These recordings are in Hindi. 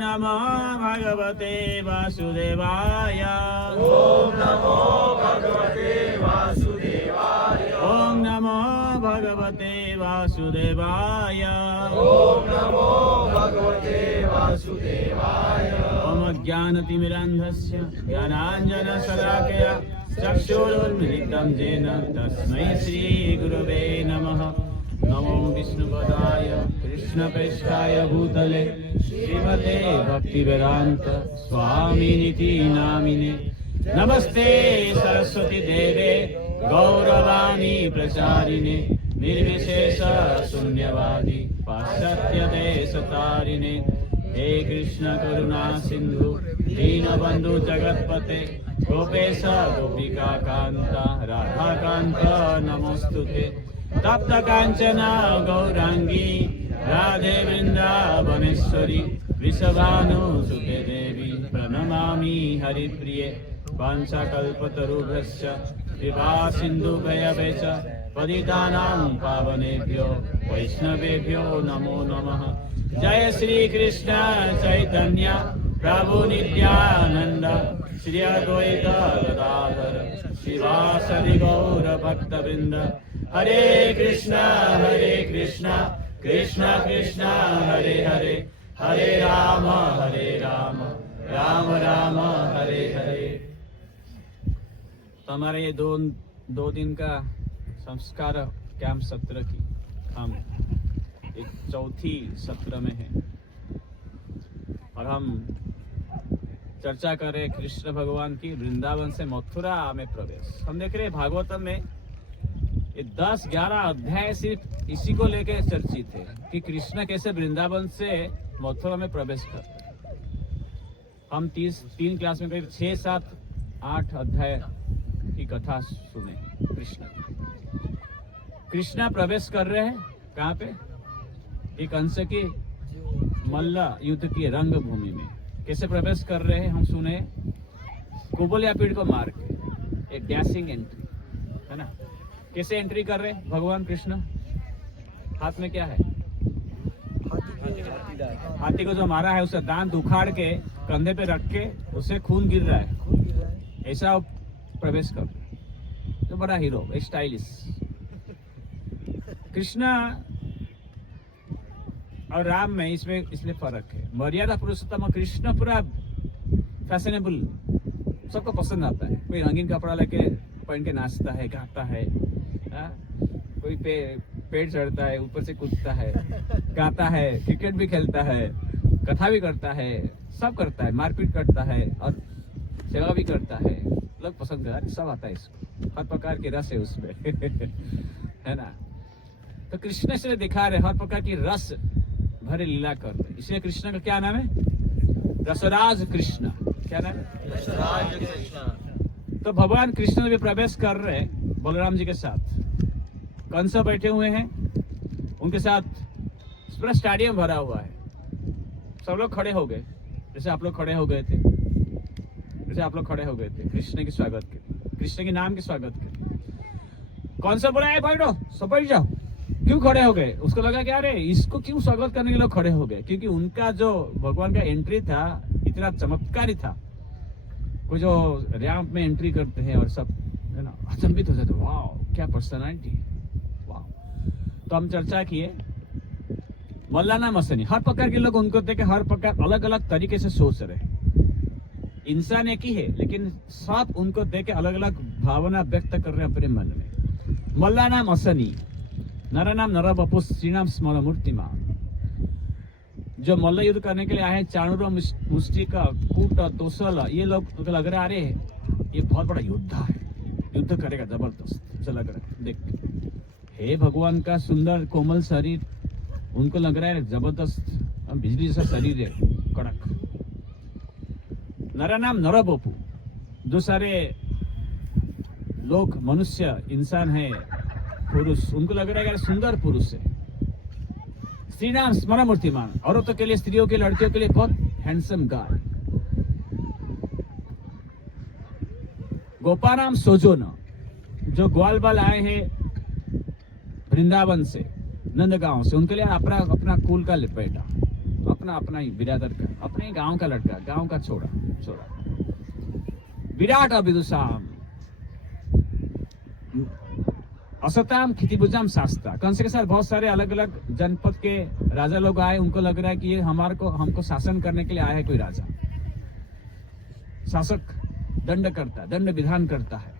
नमो भगवते वासुदेवाय। ओम नमो भगवते वासुदेवाय। ओम नमो भगवते वासुदेवाय। ओम नमो भगवते वासुदेवाय। ओम ज्ञानतिमिरान्धस्य ज्ञानाञ्जनशलाकया चक्षुरुन्मिलितं येन तस्मै श्रीगुरवे नमः। नमो विष्णुपदाय कृष्णप्रेष्ठाय भूतले श्रीमते भक्तिवेदान्त स्वामिनिति नामिने। नमस्ते सरस्वती देवे गौरवाणी प्रचारिणे निर्विशेष शून्यवादी पाश्चात्य देशतारिणे। हे कृष्ण करुणा सिंधु दीनबंधु जगतपते गोपेश गोपिका कांता राधा कांत नमोस्तुते। तप्त कांचन गौरांगी राधे वृंदावनेश्वरी वृषभानुसुते देवी प्रणमामि हरिप्रिये। वाञ्छाकल्पतरुभ्यश्च कृपा सिन्धुभ्यश्च पतितानां पावनेभ्यो वैष्णवेभ्यो नमो नमः। जय श्री कृष्ण चैतन्य प्रभु नित्यानंद श्री अद्वैत गदाधर शिवासदि गौर भक्तवृंद। हरे कृष्ण कृष्ण कृष्ण हरे हरे हरे राम राम राम हरे हरे। तो हमारे ये दो दिन का संस्कार कैंप सत्र की हम एक चौथी सत्र में है और हम चर्चा कर रहे कृष्ण भगवान की वृंदावन से मथुरा में प्रवेश। हम देख रहे भागवतम में ये 10-11 अध्याय सिर्फ इसी को लेकर चर्चित है कि कृष्ण कैसे वृंदावन से मथुरा में प्रवेश करते। हम 3 क्लास में करीब 6-7-8 अध्याय की कथा सुने। कृष्ण प्रवेश कर रहे हैं कहाँ पे? एक अंश की मल्ल युद्ध की रंग भूमि में कैसे प्रवेश कर रहे हैं हम सुने। कुबलयापीड़ को मार के एक डैशिंग एंट्री है ना। कैसे एंट्री कर रहे हैं भगवान कृष्ण? हाथ में क्या है? हाथी को जो मारा है उसे दांत उखाड़ के कंधे पे रख के उसे खून गिर रहा है, ऐसा प्रवेश कर रहे। तो बड़ा हीरो, स्टाइलिश। कृष्ण और राम में इसमें फर्क है। मर्यादा पुरुषोत्तम कृष्ण पूरा फैशनेबल, सबको पसंद आता है। कोई रंगीन कपड़ा लेके पहन के नाचता है, गाता है, कोई पेड़ चढ़ता है, ऊपर से कूदता है, गाता है, क्रिकेट भी खेलता है, कथा भी करता है, सब करता है, मारपीट करता है और सेवा भी करता है। लोग पसंद करते, सब आता है इसको, हर प्रकार के रस है उसमें है ना। तो कृष्ण से दिखा रहे हर प्रकार की रस भरे लीला करते। इसलिए कृष्ण का क्या नाम है? रसराज कृष्ण। क्या नाम है? रसराज कृष्ण। तो भगवान कृष्ण भी प्रवेश कर रहे हैं बलराम जी के साथ। कंस बैठे हुए हैं, उनके साथ पूरा स्टेडियम भरा हुआ है। सब लोग खड़े हो गए, जैसे आप लोग खड़े हो गए थे, कृष्ण के स्वागत के, कृष्ण के नाम के स्वागत के। कौन सा बोला है बैठो, सब बैठ जाओ। क्यों खड़े हो गए? उसको लगा कि अरे इसको क्यों स्वागत करने के लिए खड़े हो गए, क्योंकि उनका जो भगवान का एंट्री था इतना चमत्कारी था। कोई जो रैंप में एंट्री करते हैं और सब है ना अचंभित हो जाते, वाह क्या पर्सनालिटी, वाह। तो हम चर्चा किए मौलाना मसनी, हर प्रकार के लोग उनको देख के हर प्रकार अलग अलग तरीके से सोच रहे। इंसान एक ही है लेकिन सब उनको देख के अलग अलग भावना व्यक्त कर रहे हैं अपने मन में। मौलाना मसनी, नरनाम नरवपु श्रीनाम स्मर मूर्तिमान। जो मल्ल युद्ध करने के लिए आए हैं, चाणूर मुष्टिका कूट तोसल, ये लोग तो लग रहा है अरे ये बहुत बड़ा योद्धा है, युद्ध करेगा जबरदस्त, ऐसा लग रहा है देख। हे भगवान का सुंदर कोमल शरीर, उनको लग रहा है जबरदस्त बिजली जैसा शरीर है, कड़क। नरनाम नरवपु, जो सारे लोग मनुष्य इंसान है, पुरुष, उनको लग रहा है सुंदर पुरुष है। स्त्री नाम स्मरण मूर्तिमान, औरतों के लिए, स्त्रियों के, लड़कियों के लिए बहुत हैंडसम गाय। गोपाराम सोजोन, जो ग्वाल बाल आए हैं वृंदावन से, नंदगांव से, उनके लिए अपना कुल का लिपेटा। अपना अपना ही बिरादर का, अपने गांव का लड़का, गांव का छोरा विराट अविदुषाम असताम खितिभुजाम शास्त्रा। कंस के साथ बहुत सारे अलग अलग जनपद के राजा लोग आए। उनको लग रहा है कि ये हमको शासन करने के लिए आया है कोई राजा, शासक दंड करता, दंड विधान करता है।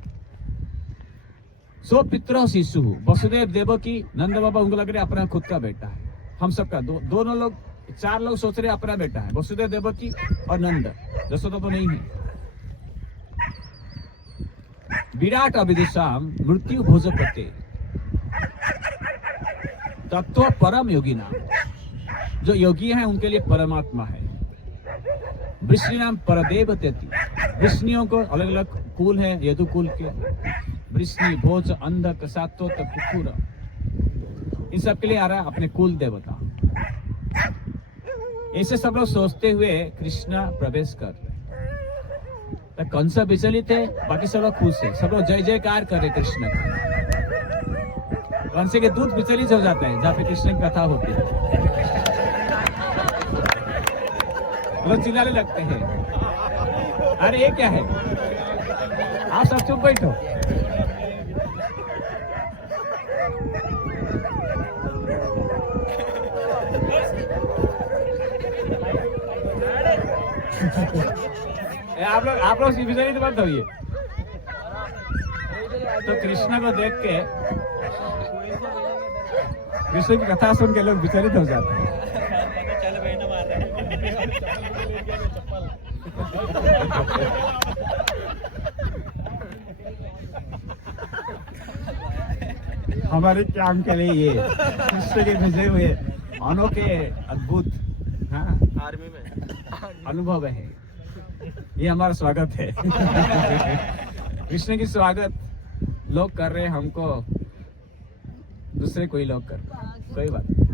सो पितरो शिशु वसुदेव देवकी नंद बाबा, उनको लग रहा है अपना खुद का बेटा है। हम सबका दोनों लोग, 4 लोग सोच रहे अपना बेटा है, वसुदेव देवकी और नंद, यशोदा तो नहीं है। विराट अविदुषाम मृत्यु भोजपते तत्व परम योगी नाम, जो योगी हैं उनके लिए परमात्मा है। वृष्णि नाम परदेव तेती, वृष्णियों को अलग अलग कुल है, यदु कुल के वृष्णि, भोज, अंधक, सात्वत, कुकुर, इन सब के लिए आ रहा है अपने कुल देवता। ऐसे सब लोग सोचते हुए कृष्ण प्रवेश कर रहे। कंस विचलित है, बाकी सब लोग खुश है, सब लोग जय जयकार कर रहे कृष्ण का। कंस के दूध विचलित हो जाते हैं जहाँ पे कृष्ण की कथा होती है, लोग चिल्लाने लगते हैं, अरे ये क्या है, आप सब चुप बैठो। आप लोग विचलित मत होइए। तो कृष्ण को देख के, कृष्ण की कथा सुन के लोग विचलित हो जाते हैं। हमारे काम के लिए ये कृष्ण के भेजे हुए अनोखे अद्भुत आर्मी में अनुभव है, ये हमारा स्वागत है। कृष्ण की स्वागत लोग कर रहे हैं, हमको दूसरे कोई लोग कर, कोई बात नहीं।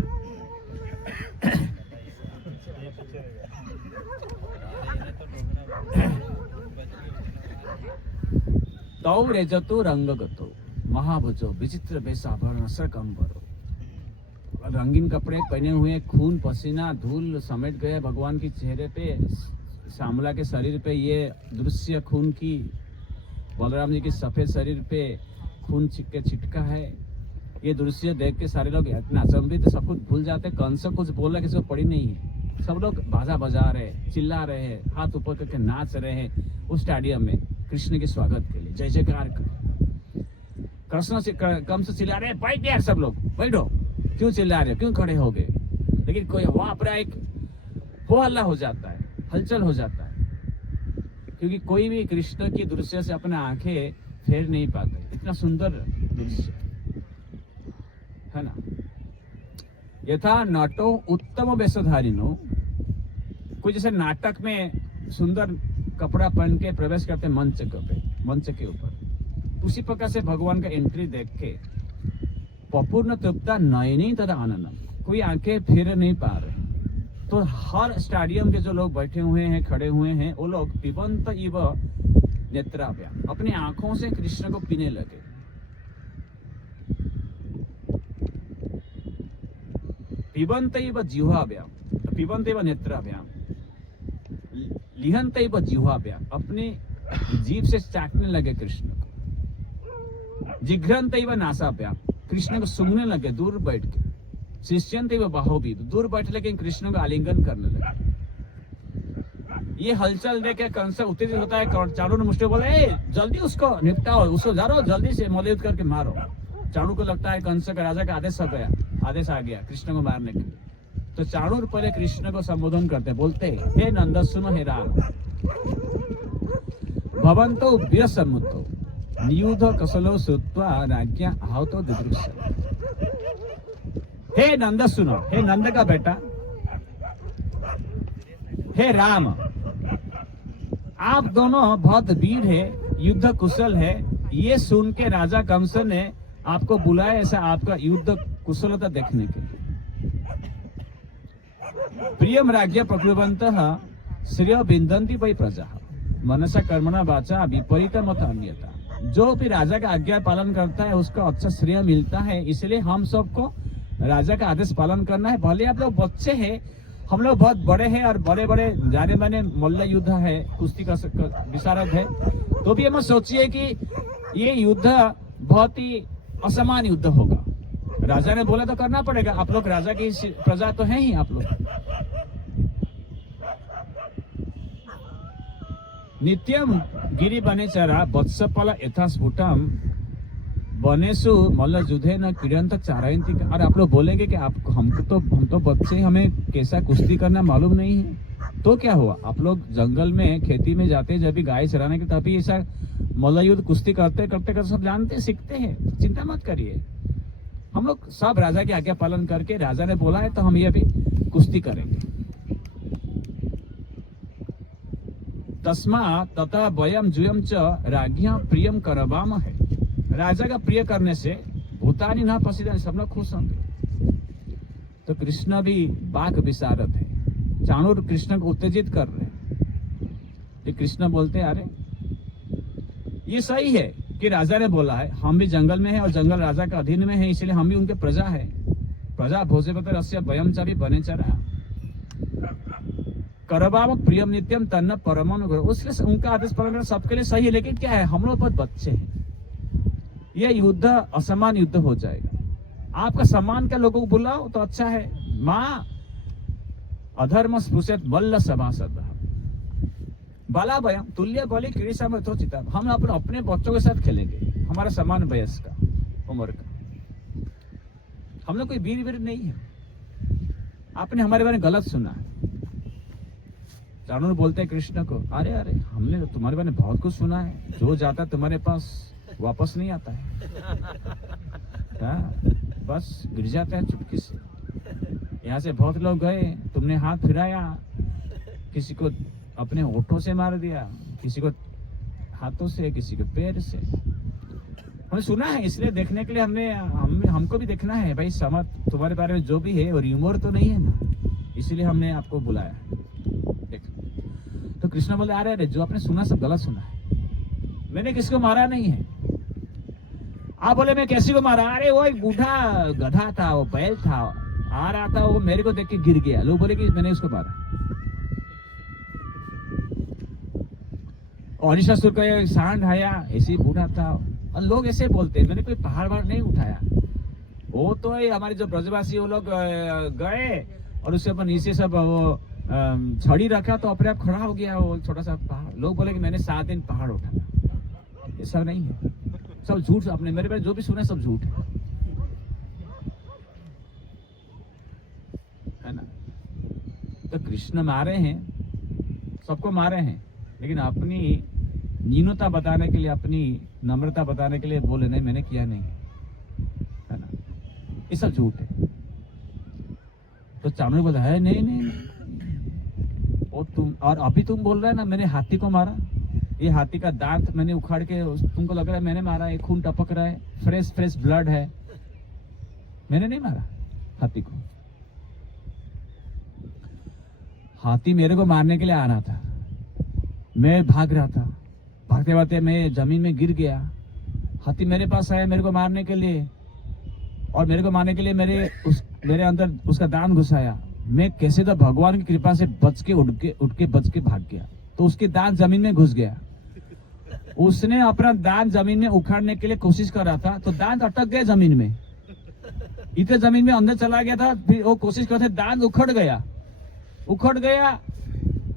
तौ रेजतो रंगगतो महाभुजो विचित्र वेशाभरण सकंबरो, रंगीन कपड़े पहने हुए, खून पसीना धूल समेट गए भगवान के चेहरे पे, श्यामला के शरीर पे ये दृश्य खून की, बलराम जी के सफेद शरीर पे खून छिटका है। ये दृश्य देख के सारे लोग इतना अचंभित, सब कुछ भूल जाते। कंस कुछ बोला, किसी को पड़ी नहीं है, सब लोग बाजा बजा रहे, चिल्ला रहे हैं, हाथ ऊपर करके नाच रहे हैं उस स्टेडियम में कृष्ण के स्वागत के लिए, जय जयकार कर। कृष्ण से कंस चिल्ला रहे, बैठ यार सब लोग बैठो, क्यों चिल्ला रहे, क्यों खड़े हो गए। लेकिन कोई वहां पर एक हो हल्ला हो जाता है, हलचल हो जाता है, क्योंकि कोई भी कृष्ण की दृश्य से अपने आंखें फेर नहीं पाते, इतना सुंदर दृश्य है ना। यथा नटो उत्तम वेशधारिनो, कोई जैसे नाटक में सुंदर कपड़ा पहन के प्रवेश करते मंच के ऊपर, उसी प्रकार से भगवान का एंट्री देख के पपूर्ण तृप्ता नयनी तथा आनंदम, कोई आंखें फिर नहीं पा रहे। तो हर स्टेडियम के जो लोग बैठे हुए हैं, खड़े हुए हैं, वो लोग पिबंत इव नेत्राभ्या, अपनी आंखों से कृष्ण को पीने लगे। पिबंत इव जिह्वाभ्याम, पिबंत इव नेत्राभ्याम, लिहंत इव जिह्वाभ्याम, अपने जीभ से चाटने लगे कृष्ण को। जिघ्रंत इव नासाभ्याम, कृष्ण को सूंघने लगे दूर बैठ के। शिष्यंत इव बाहुबी, दूर बैठ लेकिन कृष्ण को आलिंगन करने लगे। ये हलचल देख के कंस उत्तेजित होता है, चाणू ने मुझसे बोला, जल्दी उसको निपटाओ, उसको जाओ जल्दी से मल्लयुद्ध करके मारो। चाणू को लगता है कंस का राजा का आदेश आ गया कृष्ण को मारने के लिए। तो चाणूर पहले कृष्ण को संबोधन करते, बोलते, हे नंद सुनो, हे राम, भवंतो वीर सम्मुतो नियुद्ध कौशलो श्रुत्वा राज्ञा आहतो दिदृक्ष। हे नंद सुनो, हे नंद का बेटा, हे राम, आप दोनों बहुत वीर है, युद्ध कुशल है। ये सुन के राजा कंस ने आपको बुलाया, ऐसा आपका युद्ध कुशलता देखने के लिए। प्रियम राज्ञ प्रकुर्वन्तः श्रेय विन्दन्ति वै प्रजा मनसा कर्मणा वाचा विपरीत मत अन्यथा। जो भी राजा का आज्ञा पालन करता है उसका अच्छा श्रेय मिलता है, इसलिए हम सबको राजा का आदेश पालन करना है। भले आप लोग बच्चे हैं हम लोग बहुत बड़े हैं और बड़े बड़े जाने माने मल्ल युद्ध है, कुश्ती का विशारद है, तो भी हम सोचिए कि ये युद्ध बहुत ही असमान युद्ध होगा। राजा ने बोला तो करना पड़ेगा, आप लोग राजा की प्रजा तो हैं ही आप लोग। नित्यम गिरी बनेचरा वत्सफल यथा स्फुटम बनेसु मल्ल युद्धे न किरंत चारयंती। और आप लोग बोलेंगे कि आप हम तो बच्चे, हमें कैसा कुश्ती करना मालूम नहीं है। तो क्या हुआ, आप लोग जंगल में खेती में जाते हैं, जब भी गाय चराने के तभी ऐसा मल्ल युद्ध कुश्ती करते करते सब जानते सीखते हैं। चिंता मत करिए, हम लोग सब राजा की आज्ञा पालन करके, राजा ने बोला है तो हम ये भी कुश्ती करेंगे। तस्मा तथा वयम जुयम च राज्ञा प्रियम करवाम है। राजा का प्रिय करने से भूतानी ना पसीदा, सब लोग खुश होंगे। तो कृष्ण भी बाक विशारद है, चाणूर कृष्ण को उत्तेजित कर रहे हैं। तो कृष्ण बोलते हैं, अरे ये सही है कि राजा ने बोला है, हम भी जंगल में हैं और जंगल राजा के अधीन में है, इसलिए हम भी उनके प्रजा है। प्रजा भोजपतर अस्य वयम च भी बने चरा करवाम प्रियम नित्यम तन्न परमम। उसके उनका आदेश पालन करना सबके लिए सही है, लेकिन क्या है, हम लोग बहुत बच्चे हैं, यह युद्ध असमान युद्ध हो जाएगा। आपका सम्मान का लोगों को बुलाओ तो अच्छा है। माँ अधर्म स्पृशेत मल्ल सभासद बाला भयम तुल्य बलि क्रीड़ा में चिता। हम अपने बच्चों के साथ खेलेंगे, हमारा समान वयस का उम्र का। हम लोग कोई वीर नहीं है। आपने हमारे बारे में गलत सुना है। चाणूर बोलते हैं कृष्ण को, अरे अरे हमने तुम्हारे बारे में बहुत कुछ सुना है, जो जाता तुम्हारे पास वापस नहीं आता है। हाँ, बस गिर जाता है चुटकी से। यहाँ से बहुत लोग गए, तुमने हाथ फिराया, किसी को अपने होठों से मार दिया, किसी को हाथों से, किसी को पैर से। हमने सुना है, इसलिए देखने के लिए हमको भी देखना है भाई। समझ तुम्हारे बारे में जो भी है और ह्यूमर तो नहीं है ना, इसलिए हमने आपको बुलाया। तो कृष्ण बोले, अरे जो आपने सुना सब गलत सुना है, मैंने किसको मारा नहीं है। आप बोले मैं किसी को मारा, अरे वो एक बूढ़ा गधा था, वो बैल था, आ रहा था, वो मेरे को देख के गिर गया। लोग बोले कि मैंने उसको मारा। और ईशासुर का एक सांड आया, ऐसे ही बूढ़ा था, और लोग ऐसे बोलते हैं, मैंने कोई पहाड़ नहीं उठाया। वो तो हमारे जो ब्रजवासी वो लोग गए और उसके ऊपर नीचे सब वो छड़ी रखा तो अपने आप खड़ा हो गया वो छोटा सा पहाड़। लोग बोले कि मैंने 7 दिन पहाड़ उठाया। ऐसा नहीं है, सब झूठ। आपने मेरे बारे जो भी सुना सब झूठ है ना। तो कृष्ण मारे हैं, सबको मारे हैं, लेकिन अपनी न्यूनता बताने के लिए, अपनी नम्रता बताने के लिए बोले नहीं मैंने किया नहीं, है ना। ये सब झूठ है। तो चाणूर बोला है नहीं और तुम, और अभी तुम बोल रहे है ना मैंने हाथी को मारा, ये हाथी का दांत मैंने उखाड़ के, तुमको लग रहा है मैंने मारा, ये खून टपक रहा है, फ्रेश ब्लड है। मैंने नहीं मारा हाथी को। हाथी मेरे को मारने के लिए आ रहा था, मैं भाग रहा था, भागते भागते मैं जमीन में गिर गया। हाथी मेरे पास आया मेरे को मारने के लिए, और मेरे को मारने के लिए मेरे अंदर उसका दांत घुसाया। मैं कैसे तो भगवान की कृपा से बच के उठ के बच के भाग गया, तो उसके दांत जमीन में घुस गया। उसने अपना दांत जमीन में उखाड़ने के लिए कोशिश कर रहा था, तो दांत अटक गए जमीन में, इतने जमीन में अंदर चला गया था। फिर वो कोशिश करते दांत उखड़ गया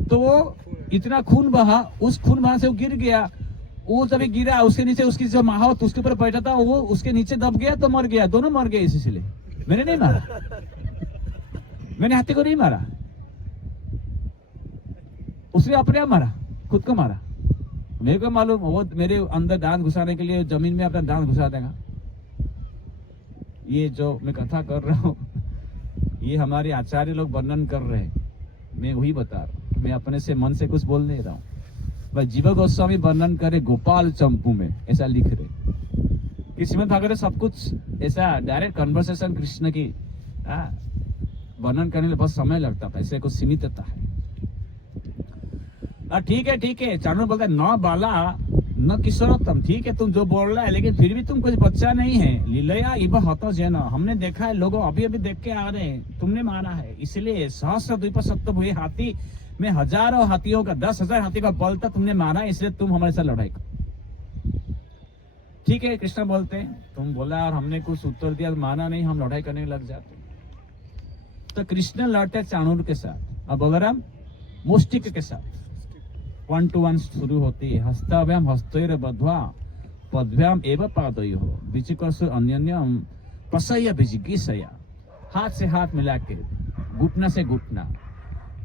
तो वो इतना खून बहा, उस खून बहा से वो गिर गया। वो जब गिरा, उसके नीचे उसकी जो माहौत उसके ऊपर बैठा था, वो उसके नीचे दब गया तो मर गया। दोनों मर गए इसलिए। मैंने नहीं मारा, मैंने हाथी को नहीं मारा, उसने अपने आप मारा, खुद को मारा। मेरे को मालूम वो मेरे अंदर दांत घुसाने के लिए जमीन में अपना दांत घुसा देगा। ये जो मैं कथा कर रहा हूँ ये हमारे आचार्य लोग वर्णन कर रहे हैं, मैं वही बता रहा हूँ, मैं अपने से मन से कुछ बोल नहीं रहा हूँ। बस जीव गोस्वामी वर्णन करे गोपाल चंपू में, ऐसा लिख रहे कि श्रीमद् भागवत सब कुछ ऐसा डायरेक्ट कन्वर्सेशन कृष्ण की वर्णन करने में बहुत समय लगता था, ऐसे कुछ सीमितता है। ठीक है चाणूर बोलता है, न बाला न किशोरोत्तम, ठीक है तुम जो बोल रहा है, लेकिन फिर भी तुम कुछ बच्चा नहीं है। लीलया इब हत जैन, हमने देखा है, लोगों अभी अभी देख के आ रहे हैं, तुमने मारा है। इसलिए सहस्र द्वीप सप्त हुए हाथी में हजारों हाथियों का 10,000 हाथी का बल था, तुमने मारा, इसलिए तुम हमारे साथ लड़ाई करो। ठीक है, कृष्ण बोलते हैं तुम बोला और हमने कुछ उत्तर दिया, माना नहीं, हम लड़ाई करने लग जाते। तो कृष्ण लड़ते चाणूर के साथ और बलराम मुष्टिक के साथ 1-to-1 शुरू होती है। हस्ताभ्याम हस्तैर बध्वा पद्भ्याम एव पादयोः विचिकर्ष अन्यन्यम प्रसह्य विजिगीषया, हाथ से हाथ मिला के, घुटना से घुटना,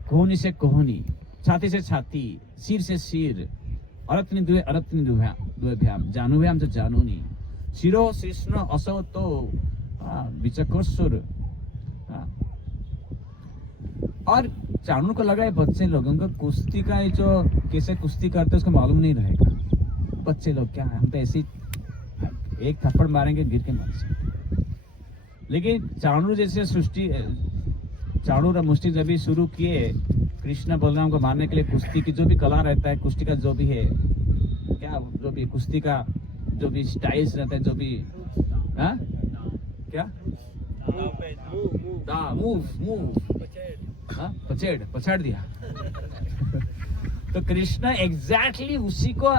कोहनी से कोहनी, छाती से छाती, सिर से सिर, अरत्नि द्वयभ्याम जानुभ्याम च जानुनी, शिरो शिष्ण असौ तो विचकर्षुर। और चाणूर को लगा है बच्चे लोगों का कुश्ती का ये जो कैसे कुश्ती करते हैं उसको मालूम नहीं रहेगा। बच्चे लोग क्या है, हम तो ऐसे एक थप्पड़ मारेंगे गिर के मर जाएंगे। लेकिन चाणूर जैसे सृष्टि, चाणूर और मुष्टि जब भी शुरू किए कृष्ण बलराम को मारने के लिए, कुश्ती की जो भी कला रहता है, कुश्ती का जो भी है, क्या जो भी कुश्ती का जो भी स्टाइल्स रहता है, जो भी हाँ क्या मूव पछाड़ दिया। तो कृष्ण एग्जैक्टली उसी को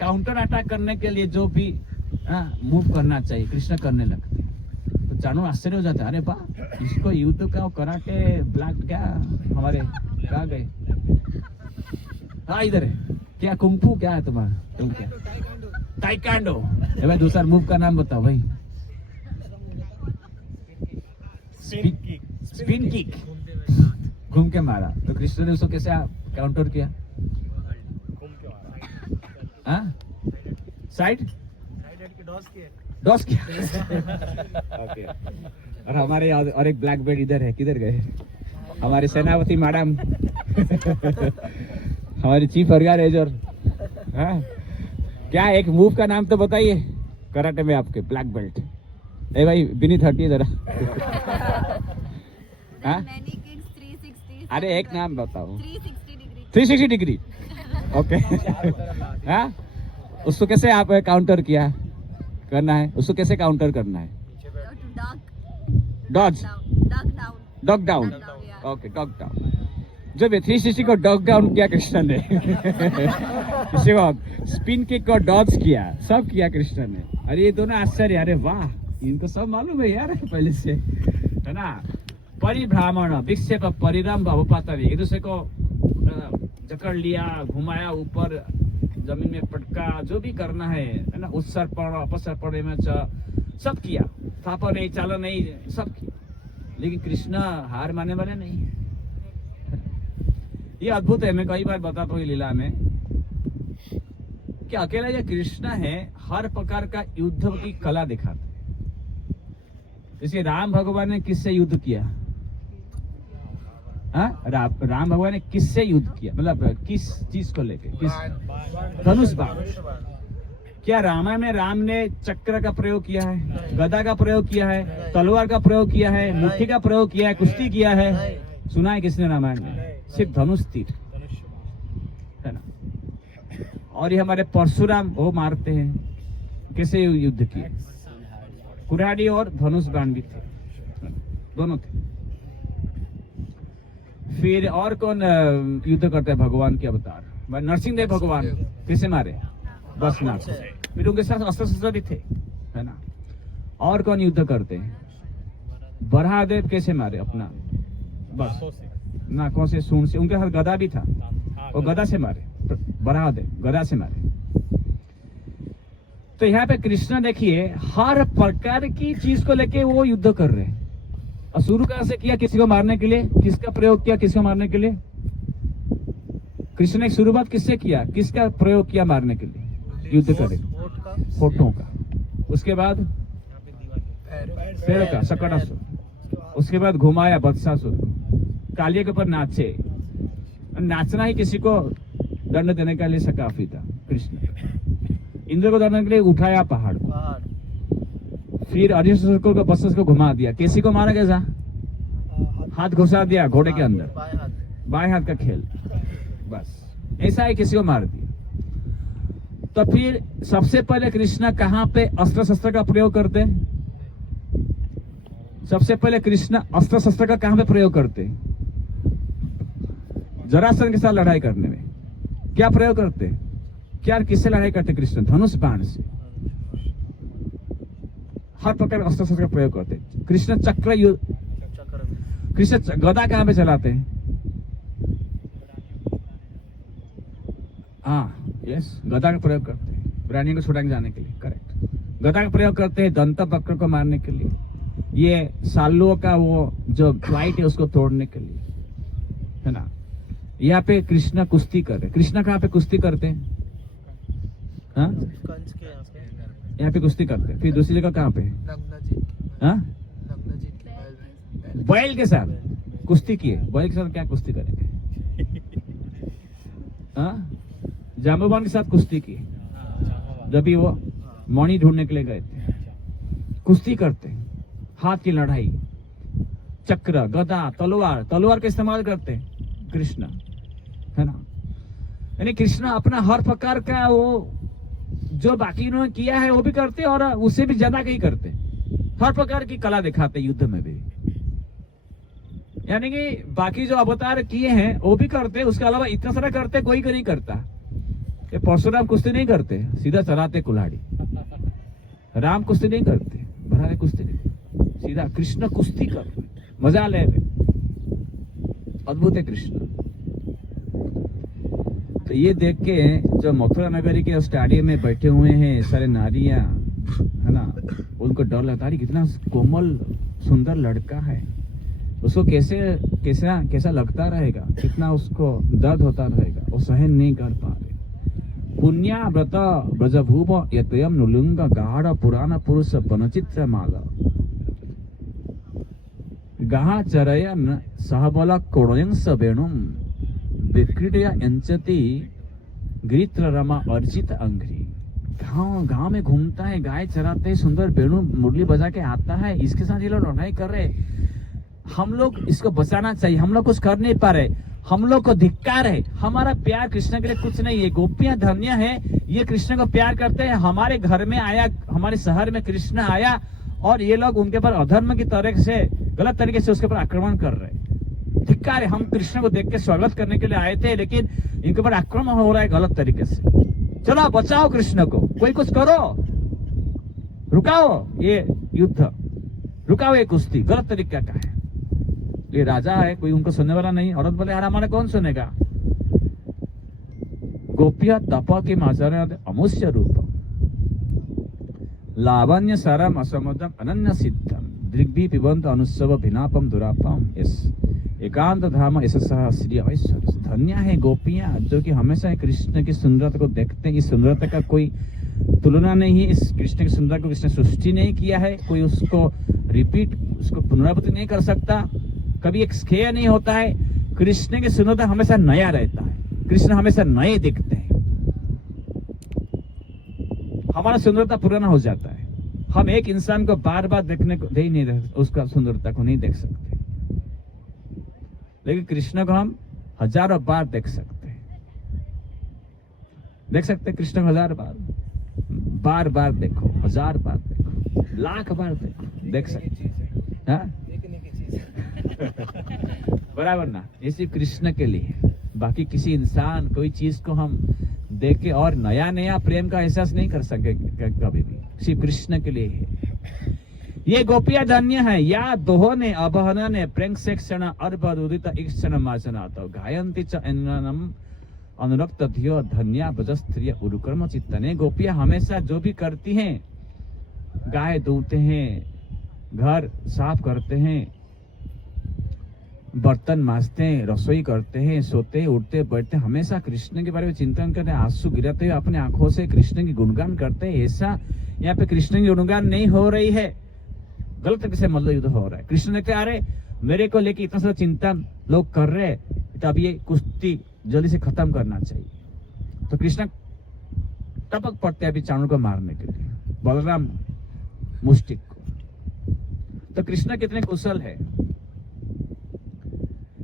काउंटर अटैक करने के लिए जो भी मूव करना चाहिए कृष्ण करने लगते। तो चाणूर आश्चर्य हो जाता है, अरे वाह, इसको युद्ध का कराटे ब्लैक क्या हमारे कहाँ गए? हाँ इधर है, क्या कुंफू क्या है तुम्हारा? तुम क्या ताइक्वांडो? भाई दूसरा मूव का नाम बताओ भाई। स्पिन किक, घूम के मारा। तो कृष्ण ने उसको कैसे काउंटर किया? साइड डॉस किया। ओके। और हमारे और एक ब्लैक बेल्ट इधर है, किधर गए हमारे सेनापति मैडम? हमारी चीफ ऑर्गेनाइजर। हाँ क्या एक मूव का नाम तो बताइए कराटे में आपके ब्लैक बेल्ट। ए भाई बिनी 30 जरा। हाँ अरे एक नाम बताओ। 360 डिग्री। ओके। हाँ उसको कैसे आप काउंटर किया करना है? उसको कैसे काउंटर करना है? Dodge dog down. Okay dog down. जब 360 को डॉग डाउन किया कृष्ण ने, इसके बाद स्पिन किक को डॉज किया, सब किया कृष्ण ने। अरे ये दोनों आश्चर्य, अरे वाह इनको सब मालूम है यार पहले से, है ना? परिभ्रामण विक्षेप परिणाम भवपातवी, एक दूसरे को जकड़ लिया, घुमाया, ऊपर जमीन में पटका, जो भी करना है ना, उत्सर्पण अपसर्पण में सब किया, थापा नहीं चाला नहीं सब किया। लेकिन कृष्ण हार मानने वाले नहीं है। ये अद्भुत है, मैं कई बार बताता हूँ लीला में कि अकेला ये कृष्ण है, हर प्रकार का युद्ध की कला दिखाते। जैसे राम भगवान ने किससे युद्ध किया? राम भगवान ने किससे युद्ध किया, मतलब किस चीज को लेके? किस? धनुष बाण। क्या रामायण में राम ने चक्र का प्रयोग किया है, गदा का प्रयोग किया है, तलवार का प्रयोग किया है, मुट्ठी का प्रयोग किया है, कुश्ती किया है? सुना है किसने रामायण में? सिर्फ धनुष तीर, है ना? और ये हमारे परशुराम वो मारते हैं, कैसे युद्ध किए? कुऱ्हाड़ी और धनुष बाण भी थे, दोनों थे। फिर और कौन युद्ध करते हैं भगवान के अवतार? नरसिंह देव भगवान कैसे मारे? बस ना। फिर उनके साथ अस्त्र शस्त्र भी थे, है ना? और कौन युद्ध करते हैं? बरहादेव कैसे मारे अपना बस ना, कौन से सूंड से? उनके हाथ गदा भी था, वो गदा से मारे, बरहादेव गदा से मारे। तो यहाँ पे कृष्ण देखिए हर प्रकार की चीज को लेके वो युद्ध कर रहे हैं। और शुरू कहां से किया? किसी को मारने के लिए। किसका प्रयोग किया किसको मारने के लिए? कृष्ण ने शुरुआत किससे किया? किसका प्रयोग किया मारने के लिए? युद्ध करे होठों का, उसके बाद पैर का सकटासुर, उसके बाद घुमाया बत्सासुर, कालिया के ऊपर नाचे। नाचना ही किसी को दंड देने के लिए काफी था। कृष्ण इंद्र को दंड के लिए उठाया पहाड़ को, फिर अर्जुन को बत्सासुर को घुमा दिया। किसी को मारा कैसा? हाथ घुसा दिया घोड़े के अंदर, बाएं हाथ का खेल, बस ऐसा ही किसी को मार दिया। तो फिर सबसे पहले कृष्ण कहां पे अस्त्र शस्त्र का प्रयोग करते हैं? सबसे पहले कृष्ण अस्त्र शस्त्र का कहां पे प्रयोग करते हैं? जरासंध के साथ लड़ाई करने में क्या प्रयोग करते हैं? क्या किससे लड़ाई करते कृष्ण? धनुष बाण से। हर प्रकार का अस्त्र शस्त्र का प्रयोग करते हैं। कृष्ण चक्र युद्ध, चक्र में कृष्ण गदा कहां पे चलाते हैं? हाँ, यस, गदा का प्रयोग करते हैं प्राणियों को छुड़ा के जाने के लिए। करेक्ट। गदा का प्रयोग करते हैं दंत वक्र को मारने के लिए, ये सालों का वो जो फ्लाइट है उसको तोड़ने के लिए, है ना। यहाँ पे कृष्ण कुश्ती कर रहे। कृष्ण कहाँ पे कुश्ती करते हैं? हाँ, कंस के यहाँ पे यहाँ पे कुश्ती करते हैं। फिर दूसरी जगह कहाँ पे? नग्न जीत की हाँ, नग्न जीत की बैल के साथ कुश्ती किए। बैल के साथ क्या कुश्ती करेंगे? हाँ, जाम्बवान के साथ कुश्ती की जब भी वो मणि ढूंढने के लिए गए थे। कुश्ती करते हैं, हाथ की लड़ाई, चक्र, गदा, तलवार, तलवार का इस्तेमाल करते हैं कृष्ण, है ना। यानी कृष्ण अपना हर प्रकार का वो जो बाकी इन्होंने किया है वो भी करते और उससे भी ज्यादा कहीं करते। हर प्रकार की कला दिखाते युद्ध में भी। यानी कि बाकी जो अवतार किए हैं वो भी करते, उसके अलावा इतना सारा करते कोई नहीं करता। ये परशुराम कुश्ती नहीं करते, सीधा चलाते कुल्हाड़ी। राम कुश्ती नहीं करते, भराने कुश्ती नहीं, सीधा कृष्ण कुश्ती कर रहे, मजा ले रहे। अद्भुत है कृष्ण। तो ये देख के जो मथुरा नगरी के स्टेडियम में बैठे हुए हैं सारे नारियां, है ना, उनको डर लगता है कितना कोमल सुंदर लड़का है, उसको कैसे कैसा कैसा लगता रहेगा, कितना उसको दर्द होता रहेगा, वो सहन नहीं कर पा रहे। पुण्या व्रत ब्रजभूप यतयम नुलुंग गाढ़ पुराण पुरुष बनचित्र माला गाढ़ चरयन सहबल कोणयंस वेणुम विक्रीडया अंचति गिरित्र रमा अर्जित अंग्री। गांव में घूमता है, गाय चराते है, सुंदर वेणु मुरली बजा के आता है, इसके साथ ये लोग लड़ाई कर रहे। हम लोग इसको बचाना चाहिए, हम लोग कुछ कर नहीं पा रहे, हम लोग को धिक्कार है। हमारा प्यार कृष्ण के लिए कुछ नहीं है। गोपियां धन्य है, ये कृष्ण को प्यार करते हैं। हमारे घर में आया, हमारे शहर में कृष्ण आया और ये लोग उनके ऊपर अधर्म की तरह से, गलत तरीके से उसके ऊपर आक्रमण कर रहे हैं। धिक्कार है। हम कृष्ण को देख के स्वागत करने के लिए आए थे, लेकिन इनके ऊपर आक्रमण हो रहा है गलत तरीके से। चलो बचाओ कृष्ण को, कोई कुछ करो, रुकाओ ये युद्ध, रुकाओ ये कुश्ती, गलत तरीका का है। ये राजा है, कोई उनको सुनने वाला नहीं। औरत बोले यार हमारा कौन सुनेगा। गोपिया तप के माचार्य अमुष्य रूप लावण्य सारम असमदम अनन्य सिद्धम दृग्भि पिबंत अनुत्सव भिनापम दुरापम यस एकांत धाम ऐसा श्री ऐश्वर्य। धन्य है गोपियां जो कि हमेशा कृष्ण की सुंदरता को देखते हैं। इस सुंदरता का कोई तुलना नहीं है। इस कृष्ण की सुंदरता को कृष्ण सृष्टि नहीं किया है, कोई उसको रिपीट, उसको पुनरावृत्ति नहीं कर सकता, कभी एक स्केयर नहीं होता है। कृष्ण की सुंदरता हमेशा नया रहता है, कृष्ण हमेशा नए दिखते हैं। हमारा सुंदरता पुराना हो जाता है। हम एक इंसान को बार बार देखने को दे नहीं, उसका सुंदरता को नहीं देख सकते, लेकिन कृष्ण को हम हजारों बार देख सकते हैं। देख सकते हैं कृष्ण को हजार बार, बार बार देखो, हजार बार देखो, लाख बार देखो, देख सकते हैं। हाँ? बराबर ना। ये सिर्फ कृष्ण के लिए है, बाकी किसी इंसान कोई चीज को हम देख के और नया नया प्रेम का एहसास नहीं कर सके कभी भी, सिर्फ कृष्ण के लिए है। ये गोपियां धन्य है। या दोहो ने अबहन ने प्रेम से क्षण अर्बुदित क्षण माचना तो गायंती च अन्नम अनुरक्त धियो धन्या भजस्त्रिय उरुकर्म चित्तने। गोपियां हमेशा जो भी करती हैं, गाय दूहते हैं, घर साफ करते हैं, बर्तन मांजते हैं, रसोई करते हैं, सोते उठते बैठते, हमेशा कृष्ण के बारे में चिंतन करते हैं, आंसू गिराते हुए अपने आंखों से कृष्ण की गुणगान करते हैं। ऐसा यहाँ पे कृष्ण की गुणगान नहीं हो रही है, गलत तरीके से मल्ल युद्ध हो रहा है। कृष्ण ने कहा अरे मेरे को लेके इतना सारा चिंतन लोग कर रहे हैं, तो अब ये कुश्ती जल्दी से खत्म करना चाहिए। तो कृष्ण टपक पड़ते हैं अभी चाणू को मारने के लिए, बलराम मुष्टिक को। तो कृष्ण कितने कुशल है।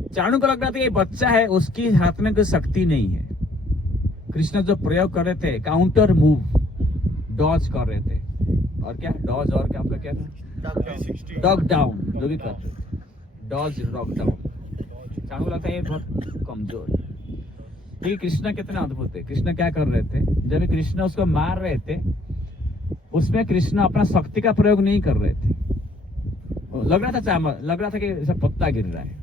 चाणू को लग रहा था ये बच्चा है, उसकी हाथ में कोई शक्ति नहीं है, कृष्ण जो प्रयोग कर रहे थे काउंटर मूव, डॉज कर रहे थे, और क्या डॉज और क्या आपका क्या था, डॉग डाउन, जो भी कर रहे थे, डॉज डॉग डाउन। चाणू लगता है ये बहुत कमजोर है। देखिए कृष्ण कितना अद्भुत है। कृष्ण क्या कर रहे थे, जब कृष्ण उसको मार रहे थे उसमें कृष्ण अपना शक्ति का प्रयोग नहीं कर रहे थे। लग रहा था चावल, लग रहा था कि ऐसा पत्ता गिर रहा है,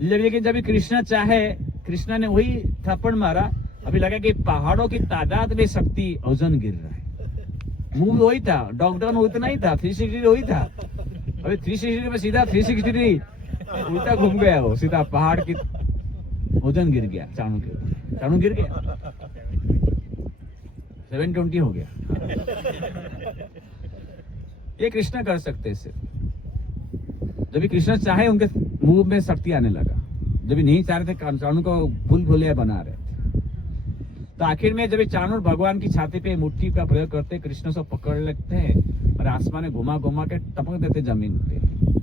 लेकिन जब कृष्ण चाहे, कृष्ण ने वही थप्पड़ मारा, अभी लगा कि पहाड़ों की तादाद में शक्ति ओजन गिर रहा है। मूव वही था, डॉकडाउन उतना ही था, 360 वही था। अभी 360 में सीधा 360 उल्टा घूम गया, वो सीधा पहाड़ की ओजन गिर गया, चाणू के चाणू गिर गया, 720 हो गया। ये कृष्ण कर सकते हैं सिर्फ जब भी कृष्ण चाहे उनके मुंह में शक्ति आने लगा, जब भी नहीं चाह रहे थे चाणू को भूल भुलैया बना रहे थे। तो आखिर में जब चाणूर भगवान की छाती पे मुट्ठी का प्रयोग करते, कृष्ण से पकड़ लेते हैं और आसमान में घुमा घुमा के टपक देते जमीन पे,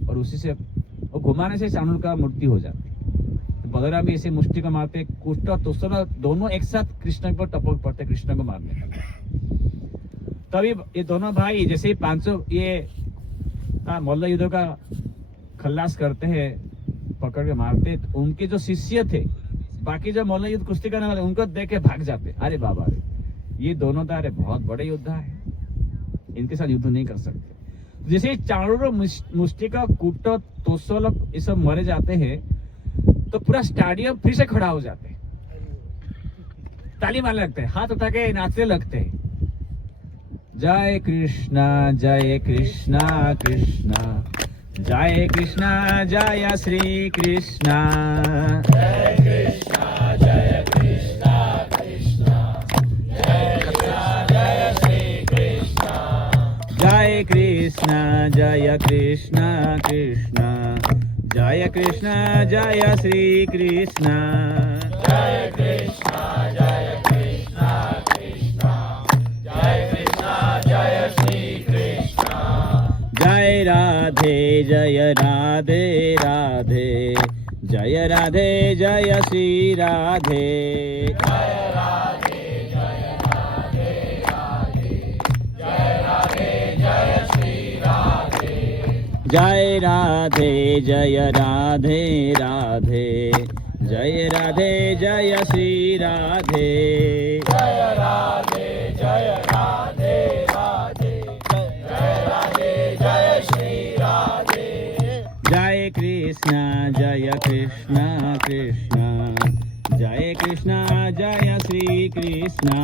और उसी से वो घुमाने से चाणूर का मुट्ठी हो जाती। तो बलराम भी इसे मुट्ठी को मारते, कुष्ट और तुष्ट दोनों एक साथ कृष्ण पर टपक पड़ते कृष्ण को मारने का। तभी ये दोनों भाई जैसे ही 500 ये मल्ल युद्ध का खल्लास करते हैं, पकड़ के मारते, तो उनके जो शिष्य थे, बाकी जो मल्ल युद्ध कुश्ती करने वाले, उनको देख के भाग जाते। अरे बाबा रे, ये दोनों तो अरे बहुत बड़े योद्धा है, इनके साथ युद्ध नहीं कर सकते। जैसे चाणूर मुष्टि का कुट तोसोल ये सब मरे जाते हैं, तो पूरा स्टेडियम फिर से खड़ा हो जाते हैं, ताली मारने लगते हैं, हाथ उठा के नाचने लगते हैं। जय कृष्णा जय कृष्णा कृष्णा जय कृष्णा जय श्री कृष्णा, जय कृष्णा जय कृष्णा कृष्णा जय कृष्णा जय श्री कृष्णा, जय कृष्णा जय कृष्णा कृष्णा जय कृष्णा जय श्री कृष्णा, जय कृष्णा जय कृष्णा कृष्णा जय कृष्णा जय श्री कृष्णा, जय राधे जय राधे राधे जय राधे जय श्री राधे, जय राधे जय राधे राधे जय राधे जय श्री राधे, जय राधे जय राधे राधे जय राधे जय श्री राधे, जय राधे जय राधे राधे जय राधे जय श्री राधे, जय कृष्णा जय कृष्णा कृष्णा जय कृष्णा जय श्री कृष्णा,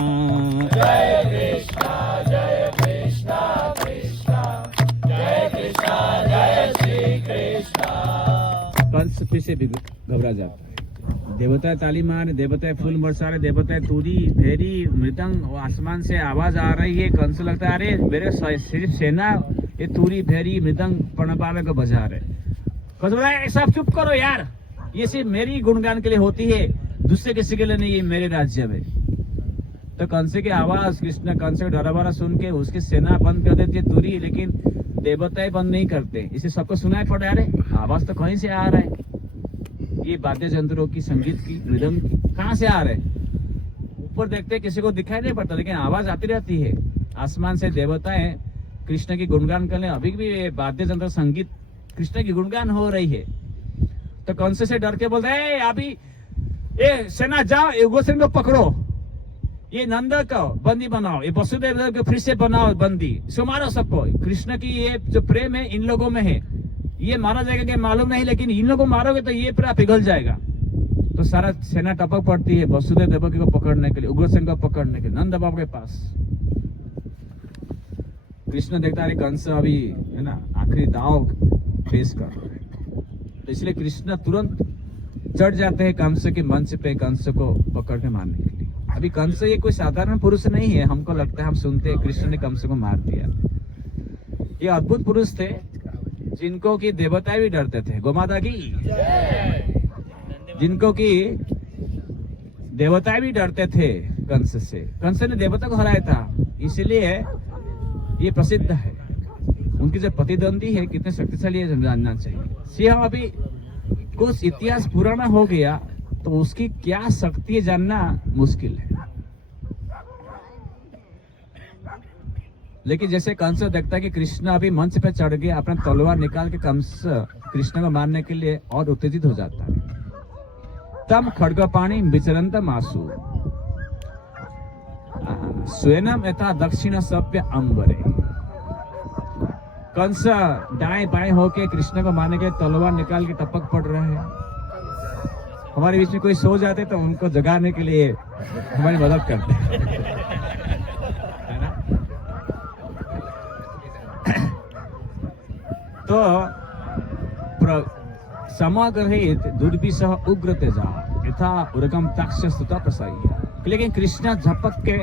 जय कृष्णा जय कृष्णा कृष्णा जय कृष्णा जय श्री कृष्णा। कंस फिर से घबरा जाता है, देवता ताली मार, देवता फूल बरसा रहे, देवता तूरी भेरी मृदंग, आसमान से आवाज आ रही है। कंस लगता है अरे मेरे सिर्फ सेना ये तूरी भेरी मृदंग प्रणपावे को बजा रहे। कंस बोला सब चुप करो यार, ये सिर्फ मेरी गुणगान के लिए होती है, दूसरे किसी के लिए नहीं, ये मेरे राज्य में। तो कंस की आवाज कृष्ण कंस का डरावना सुन के उसकी सेना बंद कर देती है तूरी, लेकिन देवताएं बंद नहीं करते। इसे सबको सुनाई पड़ रहा है, अरे आवाज तो कहीं से आ रहा है, ये वाद्य यंत्रों की, संगीत की, मृदंग की, कहाँ से आ रहे? ऊपर देखते किसी को दिखाई नहीं पड़ता, लेकिन आवाज आती रहती है। आसमान से देवताएं कृष्ण की गुणगान करने, अभी भी वाद्य यंत्र संगीत कृष्ण की गुणगान हो रही है। तो कंस से डर के बोलते हैं अभी ये सेना जाओ, उग्रसेन को पकड़ो, ये नंद को बंदी बनाओ, ये वसुदेव को फिर से बनाओ बंदी, इसको मारो सबको। कृष्ण की ये जो प्रेम है इन लोगों में है, ये मारा जाएगा कि मालूम नहीं, लेकिन इन लोगों को मारोगे तो ये पूरा पिघल जाएगा। तो सारा सेना टपक पड़ती है वसुदेव देवकी को पकड़ने के लिए, उग्रसेन को पकड़ने के लिए नंद बाबू के पास। कृष्ण देखता है कंस अभी है ना आखिरी दाव पेश कर रहे हैं, तो इसलिए कृष्ण तुरंत चढ़ जाते हैं कंस के मंच पे, कंस को पकड़ के मारने के लिए। अभी कंस ये कोई साधारण पुरुष नहीं है, हमको लगता है, हम सुनते हैं कृष्ण ने कंस को मार दिया। ये अद्भुत पुरुष थे जिनको की देवताएं भी डरते थे, गोमाता की, जिनको की देवताएं भी डरते थे कंस से। कंस ने देवता को हराया था, इसलिए ये प्रसिद्ध है। उनकी जो प्रतिद्वंदी है कितने शक्तिशाली है जानना चाहिए। हम अभी कुछ इतिहास पुराना हो गया तो तो उसकी क्या शक्ति है जानना मुश्किल है। लेकिन जैसे कंस देखता है कि कृष्ण अभी मंच पे चढ़ गया, अपना तलवार निकाल के कंस कृष्ण को मारने के लिए और उत्तेजित हो जाता है। तम खड्गपाणि विचरन्तम आसु स्वेनम यथा दक्षिण सभ्य अंबरे। कंस दाएं बाएं होके कृष्ण को मारने के तलवार निकाल के टपक पड़ रहे हैं। हमारे बीच में कोई सो जाते तो उनको जगाने के लिए हमारी मदद करते हैं, है ना। तो समग्रहित दुर्विषह उग्र तेजा यथा उर्गम ताक्ष स्तुता प्रसाई। लेकिन कृष्ण झपक के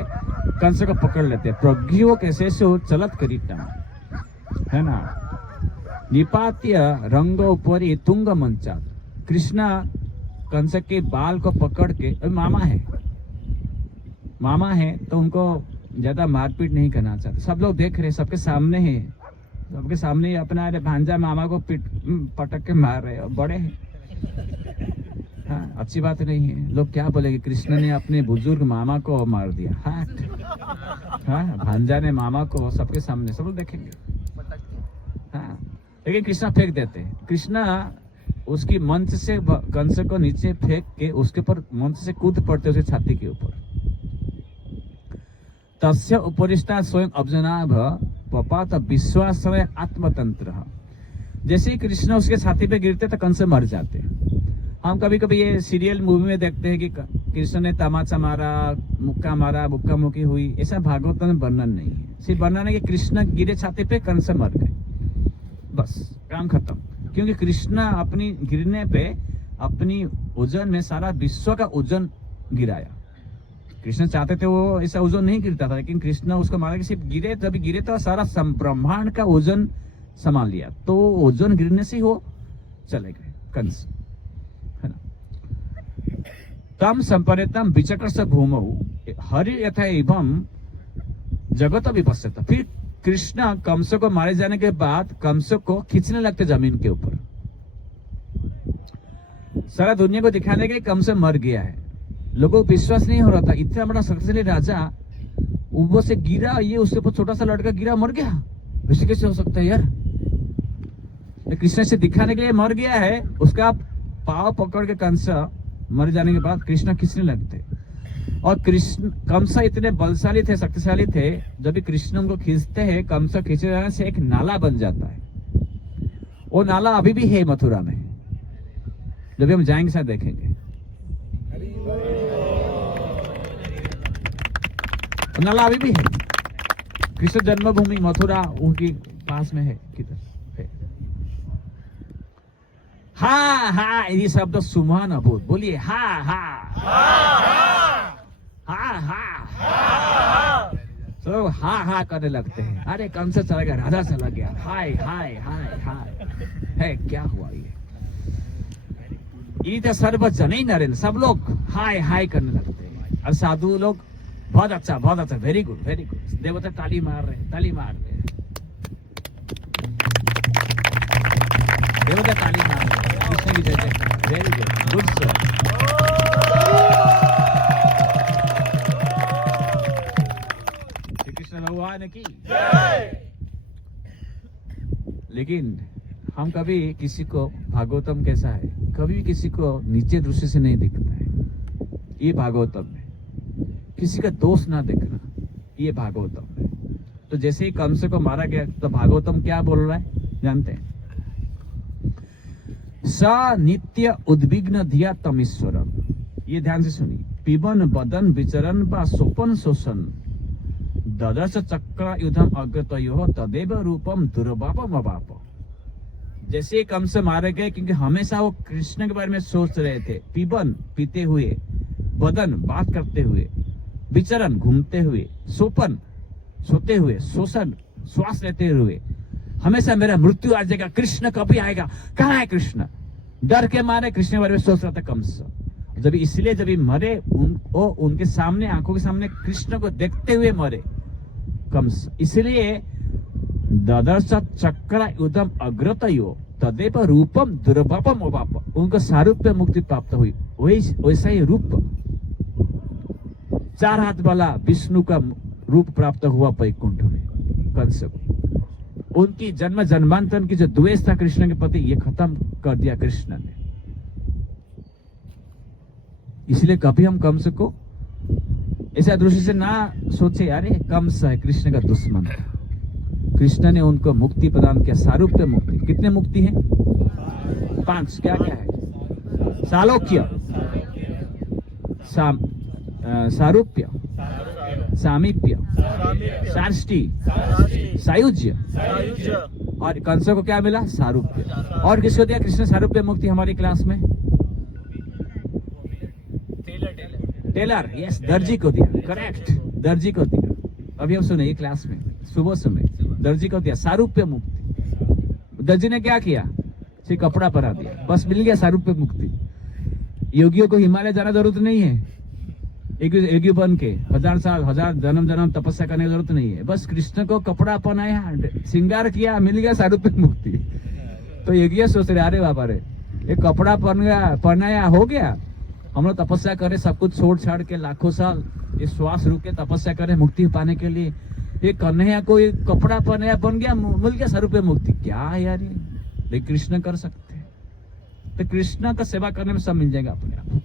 कंस को पकड़ लेते, प्रज्ञो कैसे से चलत करीटम, है ना। निपात्य रंग ऊपरी तुंग मंचा। कृष्ण कंस के बाल को पकड़ के, मामा है तो उनको ज्यादा मारपीट नहीं करना चाहते। सब लोग देख रहे, सबके सामने है, सबके सामने अपना भांजा मामा को पटक के मार रहे और बड़े हैं। हाँ, अच्छी बात नहीं है। लोग क्या बोलेंगे, कृष्ण ने अपने बुजुर्ग मामा को मार दिया। हाँ, भांजा ने मामा को सबके सामने, सब लोग देखेंगे। हाँ, लेकिन कृष्णा फेंक देते। कृष्णा उसकी मंच से कंस को नीचे फेंक के उसके ऊपर मंच से कूद पड़ते उसके छाती के ऊपर। तस्य उपरिष्टा स्वयं अब्जनाभ पपात विश्वाश्रय आत्मतंत्र। जैसे ही कृष्ण उसके छाती पे गिरते तो कंस मर जाते। हम कभी कभी ये सीरियल मूवी में देखते हैं कि कृष्ण ने तमाचा मारा, मुक्का मारा, मुक्का मुक्की हुई। ऐसा भागवत में वर्णन नहीं है। सिर्फ वर्णन है कि कृष्ण गिरे छाती पे, कंस मर गए, बस काम खत्म। क्योंकि कृष्ण अपनी गिरने पे अपनी ओजन में सारा विश्व का ओजन गिराया। कृष्ण चाहते थे वो ऐसा ओजन नहीं गिरता था, लेकिन कृष्ण उसको मारा कि सिर्फ गिरे, तभी गिरे तो सारा ब्रह्मांड का ओजन संभाल लिया। तो ओजन गिरने से ही वो चले गए कंस, है ना। तम संपरेतम विचक्रस भूमौ हरि यथा एवं जगत विपश्यत। फिर कृष्ण कंस को मारे जाने के बाद कंस को खींचने लगते जमीन के ऊपर, सारा दुनिया को दिखाने के कंस मर गया है। लोगों को विश्वास नहीं हो रहा था, इतना बड़ा शक्तिशाली राजा ऊपर से गिरा, ये उसके ऊपर छोटा सा लड़का गिरा, मर गया। वैसे कैसे हो सकता है यार। कृष्ण से दिखाने के लिए मर गया है, उसका पाव पकड़ के कंस मर जाने के बाद कृष्ण खींचने लगते। और कृष्ण कंस इतने बलशाली थे, शक्तिशाली थे, जब भी कृष्ण उनको खींचते हैं, कंस खींचे जाने से एक नाला बन जाता है। वो नाला अभी भी है मथुरा में, जब भी हम जाएंगे शायद देखेंगे। नाला अभी भी है, कृष्ण जन्मभूमि मथुरा उनकी पास में है। किधर है? हाँ हाँ, ये शब्द सुमन अबोध बोलिए। हाँ हाँ हाँ हाँ, तो हाँ हाँ करने लगते हैं। अरे कंस चला गया, राधा चला गया, हाय हाय हाय हाय, है क्या हुआ ये तो सर्वजन ही नरेंद्र, सब लोग हाय हाय करने लगते हैं। और साधु लोग बहुत अच्छा, वेरी गुड वेरी गुड, देवता ताली मार रहे, ताली मार रहे, देवता ताली मार रहे, कृष्ण की जय जय, very good, good sir. Shri Krishna भगवान की जय। लेकिन हम कभी किसी को, भागवतम कैसा है, कभी किसी को नीचे दृष्टि से नहीं दिखता है। ये भागवतम में किसी का दोष ना देखना, ये भागवतम है। तो जैसे ही कंस को मारा गया तो भागवतम क्या बोल रहा है जानते हैं? सा नित्य उद्विग्न धिया तमीश्वरम। ये ध्यान से सुनिए। पिबन बदन विचरण बा सोपन शोषण ददर्श चक्र युधम अग्रतयो तदेव रूपम दुर्बापम अबाप। जैसे कंस मारे गए, क्योंकि हमेशा वो कृष्ण के बारे में सोच रहे थे। पिबन पीते हुए, बदन बात करते हुए, विचरण घूमते हुए, सोपन सोते हुए, शोषण श्वास लेते हुए, हमेशा मेरा मृत्यु आ जाएगा, कृष्ण कभी आएगा, कहाँ है कृष्ण, डर के मारे कृष्ण के बारे में सोच रहा था कंस। जब इसलिए जब मरे, उनके सामने, आंखों के सामने कृष्ण को देखते हुए मरे कंस। इसलिए ददर्श चक्र युधम अग्रतयो तदेव रूपम दुर्बापम अबाप, उनको सारूप्य मुक्ति प्राप्त हुई। वैसा ही रूप 4 हाथ वाला विष्णु का रूप प्राप्त हुआ वैकुंठ में कंस को। उनकी जन्म जन्मांतर की जो द्वेष था कृष्ण के प्रति, ये खत्म कर दिया कृष्ण ने। इसलिए कभी हम कंस को ऐसा दृष्टि से ना सोचे, अरे कंस है कृष्ण का दुश्मन है। कृष्ण ने उनको मुक्ति प्रदान किया, सारूप्य मुक्ति। कितने मुक्ति है? 5। क्या क्या है? सालोक्य, सारूप्य, सामीप्य, साष्टी, सायुज्य। और कंस को क्या मिला? सारूप्य। और किसको दिया कृष्ण सारूप्य मुक्ति हमारी क्लास में? टेलर, यस, दर्जी को दिया। करेक्ट, दर्जी को दिया। अभी हम सुने ये क्लास में, सुबह सुबह दर्जी को दिया सारूप्य मुक्ति। दर्जी ने क्या किया? सिर्फ कपड़ा पहना दिया, बस मिल गया सारूप्य मुक्ति। योगियों को हिमालय जाना जरूरत नहीं है, योगी बन के 1000 साल 1000 जन्म तपस्या करने की जरूरत नहीं है। बस कृष्ण को कपड़ा पहनाया, श्रृंगार किया, मिल गया सारूप्य मुक्ति। तो योगी सोच रहे, अरे बाबा रे, ये कपड़ा पहनाया हो गया, हम लोग तपस्या करें, सब कुछ छोड़ छाड़ के लाखों साल ये श्वास रुके तपस्या करें मुक्ति पाने के लिए, ये कन्हैया को ये कपड़ा पहनाया बन गया, मिल गया सारूप्य मुक्ति। क्या यार ये कृष्ण कर सकते हैं? तो कृष्ण का सेवा करने में सब मिल जाएगा अपने आप।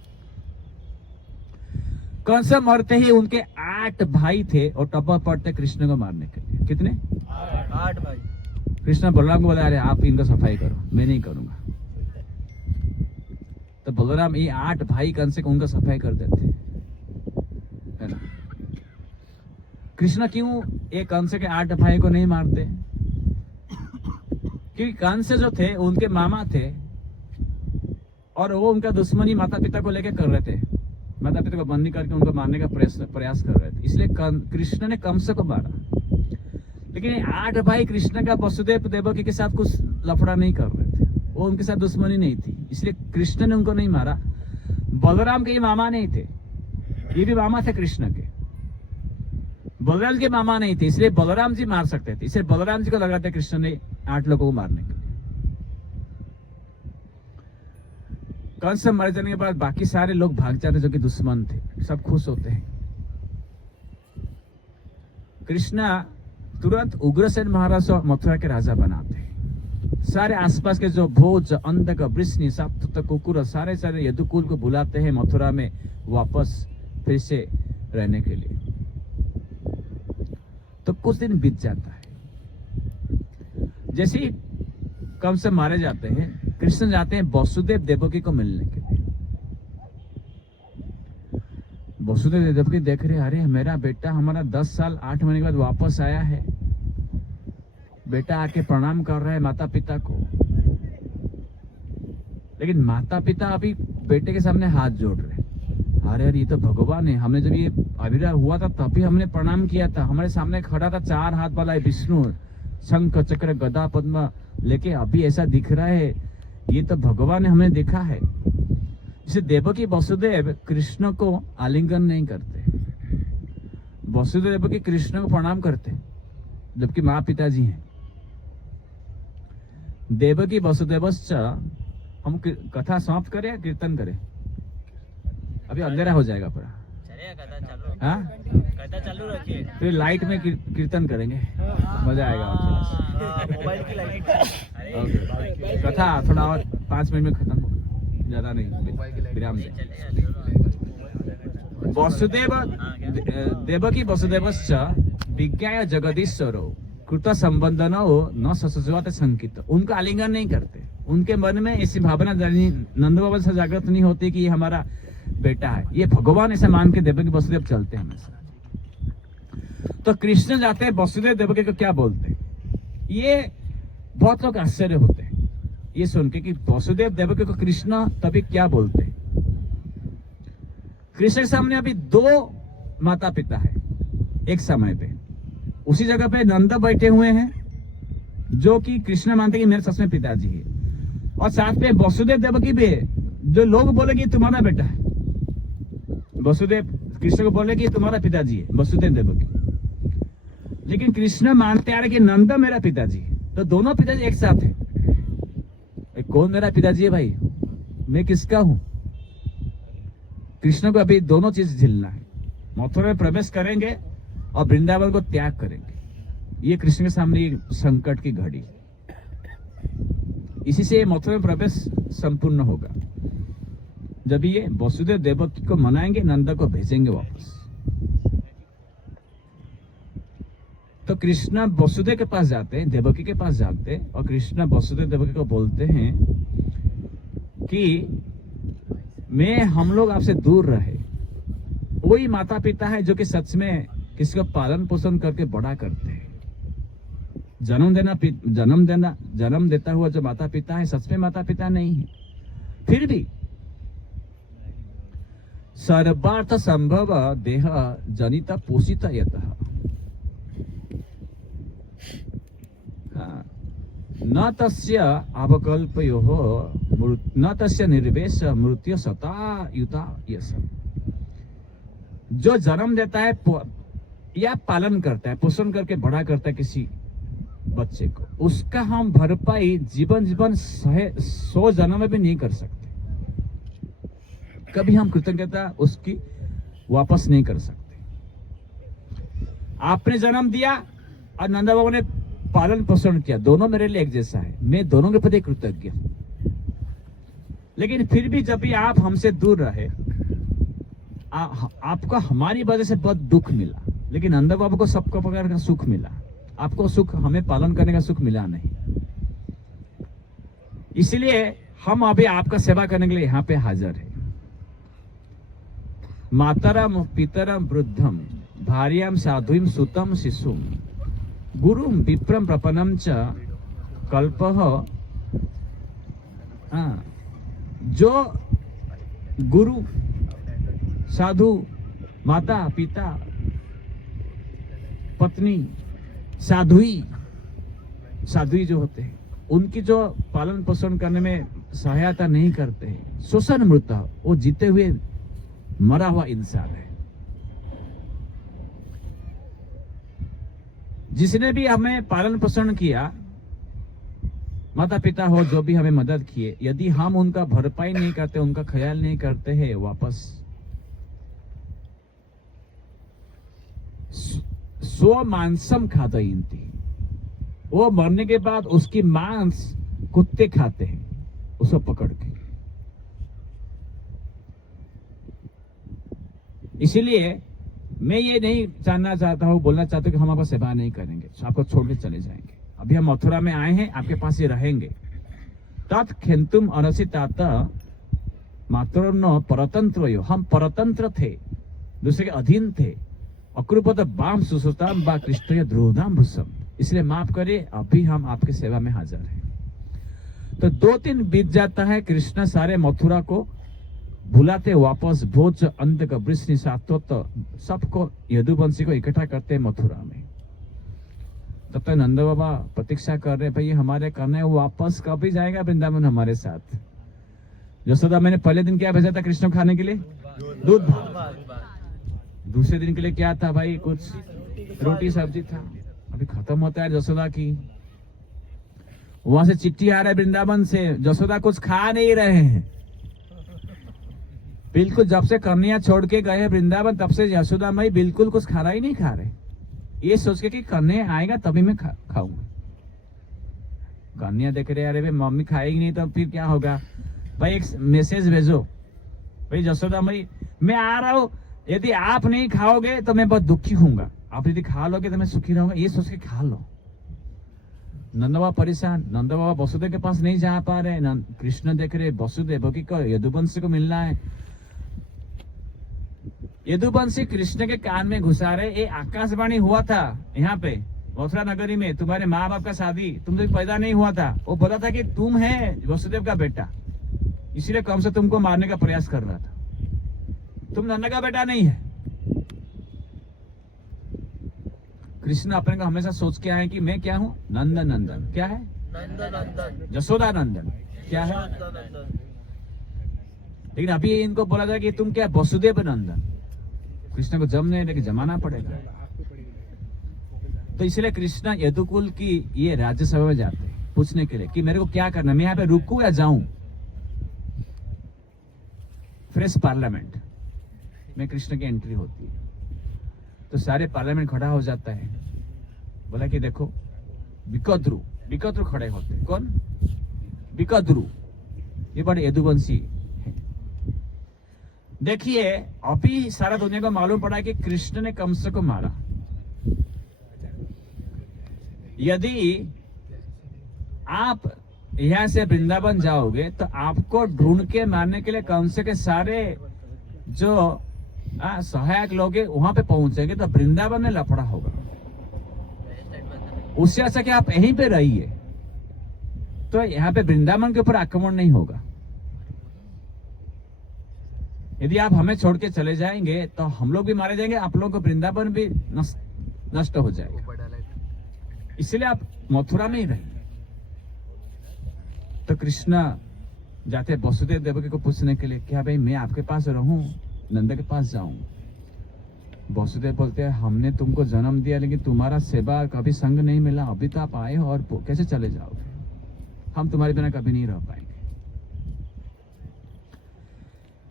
कंस मरते ही उनके 8 भाई थे और टप्पा पड़ते कृष्ण को मारने के लिए। कितने? 8 भाई। कृष्ण बलराम को बोला, अरे आप इनका सफाई करो, मैं नहीं करूंगा। तो बलराम ये 8 भाई कंस को उनका सफाई कर देते, है ना। कृष्ण क्यों ये कंस के 8 भाई को नहीं मारते? क्योंकि कंस जो थे उनके मामा थे और वो उनका दुश्मनी माता पिता को लेकर कर रहे थे, माता पिता को बंदी करके उनको मारने का प्रयास कर रहे थे। इसलिए कृष्ण ने कंस को मारा। लेकिन 8 भाई कृष्ण का वसुदेव देवकी के साथ कुछ लफड़ा नहीं कर रहे थे, वो उनके साथ दुश्मनी नहीं थी, इसलिए कृष्ण ने उनको नहीं मारा। बलराम के ये मामा नहीं थे, ये भी मामा थे कृष्ण के, बलराम के मामा नहीं थे, इसलिए बलराम जी मार सकते थे। इसलिए बलराम जी को लगा था कृष्ण ने 8 लोगों को मारने के लिए। कंस मर जाने के बाद बाकी सारे लोग भाग जाते जो कि दुश्मन थे, सब खुश होते हैं। कृष्ण तुरंत उग्रसेन महाराज और मथुरा के राजा बनाते हैं। सारे आसपास के जो भोज, अंधक, वृष्णि, साप्त, कुकुर, सारे यदुकुल को बुलाते हैं मथुरा में वापस फिर से रहने के लिए। तो कुछ दिन बीत जाता है। जैसे ही कंस मारे जाते हैं, कृष्ण जाते हैं वसुदेव देवकी को मिलने के लिए। वसुदेव देवकी देख रहे, अरे मेरा बेटा हमारा 10 साल 8 महीने के बाद वापस आया है, बेटा आके प्रणाम कर रहा है माता पिता को। लेकिन माता पिता अभी बेटे के सामने हाथ जोड़ रहे, अरे यार ये तो भगवान है, हमने जब ये आविर्भाव हुआ था तभी हमने प्रणाम किया था, हमारे सामने खड़ा था 4 हाथ वाला विष्णु, शंख चक्र गदा पद्म लेके, अभी ऐसा दिख रहा है, ये तो भगवान ने हमने देखा है। इसे देवकी वसुदेव कृष्ण को आलिंगन नहीं करते, वसुदेव देवकी कृष्ण को प्रणाम करते, जबकि माँ पिताजी हैं। देवकी वसुदेवश्च, हम कथा समाप्त करें या कीर्तन करें? अभी अंधेरा हो जाएगा पूरा। चलिए कथा चालू। हाँ, कथा चालू रखिए, फिर लाइट में कीर्तन करेंगे, मजा आएगा। मोबाइल की लाइट। ओके, कथा थोड़ा और 5 मिनट में खत्म होगा, ज्यादा नहीं, विराम दें। वसुदेव देवकी वसुदेवश्च विज्ञाय जगदीश्वरो कृत संबंधनो न ससुजात संकित। उनका आलिंगन नहीं करते, उनके मन में ऐसी भावना नंद बाबा से जागृत नहीं होती कि ये हमारा बेटा है, ये भगवान ऐसे मान के देवकी वसुदेव चलते हैं हमेशा। तो कृष्ण जाते हैं वसुदेव देवकी को क्या बोलते हैं, ये बहुत लोग आश्चर्य होते हैं ये सुन के कि वसुदेव देवकी को कृष्ण तभी क्या बोलते हैं। कृष्ण के सामने अभी 2 माता पिता है एक समय पे, उसी जगह पे नंद बैठे हुए हैं जो कि कृष्ण मानते कि मेरे सच में पिताजी है, और साथ में वसुदेव देवकी भी है जो लोग बोले कि तुम्हारा बेटा है। वसुदेव कृष्ण को बोले कि तुम्हारा पिताजी है वसुदेव देवकी, लेकिन कृष्ण मानते आ रहे कि नंद मेरा पिताजी है। तो दोनों पिताजी एक साथ है। कौन मेरा पिताजी है भाई, मैं किसका हूं? कृष्ण को अभी दोनों चीज झेलना है। मथुरा में प्रवेश करेंगे और वृंदावन को त्याग करेंगे। ये कृष्ण के सामने एक संकट की घड़ी। इसी से मथुरा में प्रवेश संपूर्ण होगा जब ये वसुदेव देवकी को मनाएंगे, नंदा को भेजेंगे वापस। तो कृष्णा वसुदेव के पास जाते हैं, देवकी के पास जाते हैं, और कृष्णा वसुदेव देवकी को बोलते हैं कि हम लोग आपसे दूर रहे। वही माता पिता है जो कि सच में किसी को पालन पोषण करके बड़ा करते हैं। जन्म देता हुआ जो माता पिता है सच में माता पिता नहीं है। फिर भी सर्वार्थ संभव देह जनित पोषित यतः न तस्य अवकल्पयोः न तस्य निर्वेश मृत्यु सता युता यश। जो जन्म देता है या पालन करता है, पोषण करके बड़ा करता है किसी बच्चे को, उसका हम भरपाई जीवन 100 जन्म में भी नहीं कर सकते। कभी हम कृतज्ञता उसकी वापस नहीं कर सकते। आपने जन्म दिया और नंदा बाबा ने पालन पोषण किया, दोनों मेरे लिए एक जैसा है। मैं दोनों के प्रति कृतज्ञ हूं। लेकिन फिर भी जब भी आप हमसे दूर रहे, आपको हमारी वजह से बहुत दुख मिला, लेकिन नंदा बाबा को सबको प्रकार का सुख मिला। आपको सुख, हमें पालन करने का सुख मिला नहीं। इसलिए हम अभी आपका सेवा करने के लिए यहाँ पे हाजिर है। मातरम पितरम वृद्धम भार्याम साधुम सुतम शिशुम गुरुम विप्रम प्रपन्नम च कल्पः। जो गुरु, साधु, माता पिता, पत्नी, साधुई जो होते हैं, उनकी जो पालन पोषण करने में सहायता नहीं करते हैं, शोषण मृत, वो जीते हुए मरा हुआ इंसान है। जिसने भी हमें पालन पोषण किया, माता पिता हो जो भी हमें मदद किए, यदि हम उनका भरपाई नहीं करते, उनका ख्याल नहीं करते हैं, वापस स्व मांसम खादयन्ति, वो मरने के बाद उसकी मांस कुत्ते खाते हैं, उसको पकड़ के। इसीलिए मैं ये नहीं जानना चाहता हूँ, बोलना चाहता हूँ कि हम आपको सेवा नहीं करेंगे, आपको छोड़ के चले जाएंगे। अभी हम मथुरा में आए हैं, आपके पास ही रहेंगे। तत् खेन्तुम अरसि तात मातरो परतंत्र यो, हम परतंत्र थे, दूसरे के अधीन थे। अक्रूपत बाम सुसुताम बा कृष्ण ध्रुवधाम भूसम, इसलिए माफ करिए, अभी हम आपकी सेवा में हाजिर हैं। तो 2 दिन बीत जाता है, कृष्ण सारे मथुरा को बुलाते वापस, भोज अंत का वृष्णि सात्वत सबको यदुवंशी को इकट्ठा करते मथुरा में। तब तक नंद बाबा प्रतीक्षा कर रहे, भाई हमारे करने वापस कभी जाएगा वृंदावन हमारे साथ। यशोदा मैंने पहले दिन क्या भेजा था कृष्ण खाने के लिए? दूध भात। दूसरे दिन के लिए क्या था भाई? कुछ रोटी सब्जी था। अभी खत्म होता है यशोदा की। वहां से चिट्ठी आ रहा है वृंदावन से, यशोदा कुछ खा नहीं रहे हैं। बिल्कुल जब से कन्हैया छोड़ के गए वृंदावन, तब से यशोदा माई बिल्कुल कुछ खाना ही नहीं खा रहे। ये सोच के कि कन्हैया आएगा तभी मैं खाऊंगा। कन्हैया देख रहे, अरे भाई मम्मी खाएगी नहीं तो फिर क्या होगा? भाई एक मैसेज भेजो, भाई यशोदा माई मैं आ रहा हूं, यदि आप नहीं खाओगे तो मैं बहुत दुखी होऊंगा, आप यदि खा लोगे तो मैं सुखी रहूंगा। ये सोच के खा लो। नंद बाबा परेशान, नंद बाबा वसुदेव के पास नहीं जा पा रहे। कृष्ण देख रहे वसुदेव को यदुवंशी को मिलना है। यदुवंशी कृष्ण के कान में घुसा रहे, ये आकाशवाणी हुआ था यहाँ पे मथुरा नगरी में, तुम्हारे माँ बाप का शादी, तुम तो पैदा नहीं हुआ था, वो बोला था कि तुम है वसुदेव का बेटा, इसीलिए कम से तुमको मारने का प्रयास कर रहा था, तुम नंद का बेटा नहीं है। कृष्ण अपने को हमेशा सोच के आए कि मैं क्या हूँ? नंदन। नंदन क्या है? नंदन। यशोदा नंदन क्या है? लेकिन अभी इनको बोला था कि तुम क्या? वसुदेव नंदन। कृष्ण को जमने लेके जमाना पड़ेगा। तो इसलिए कृष्ण यदुकुल की ये राज्यसभा में जाते हैं पूछने के लिए कि मेरे को क्या करना, मैं यहाँ पे रुकूं या जाऊं? फ्रेश पार्लियामेंट, में कृष्ण की एंट्री होती है। तो सारे पार्लियामेंट खड़ा हो जाता है, बोला कि देखो विकद्रु विकद्रु खड़े होते हैं। कौन? विकद्रु, ये बड़े यदुवंशी है। देखिए अभी सारा दुनिया को मालूम पड़ा कि कृष्ण ने कंस को मारा। यदि आप यहां से वृंदावन जाओगे तो आपको ढूंढ के मारने के लिए कंस के सारे जो सहायक लोग वहां पे पहुंचेंगे, तो वृंदावन में लफड़ा होगा। उससे अच्छा कि आप यहीं पे रहिए, तो यहाँ पे वृंदावन के ऊपर आक्रमण नहीं होगा। यदि आप हमें छोड़ के चले जाएंगे तो हम लोग भी मारे जाएंगे, आप लोगों को वृंदावन भी नष्ट हो जाएगा। इसलिए आप मथुरा में ही रहिए। तो कृष्ण जाते वसुदेव देवकी को पूछने के लिए, क्या भाई मैं आपके पास रहूं, नंद के पास जाऊं? वसुदेव बोलते हैं हमने तुमको जन्म दिया लेकिन तुम्हारा सेवा कभी संग नहीं मिला, अभी तो आप आए हो और कैसे चले जाओगे? हम तुम्हारे बिना कभी नहीं रह पाएंगे।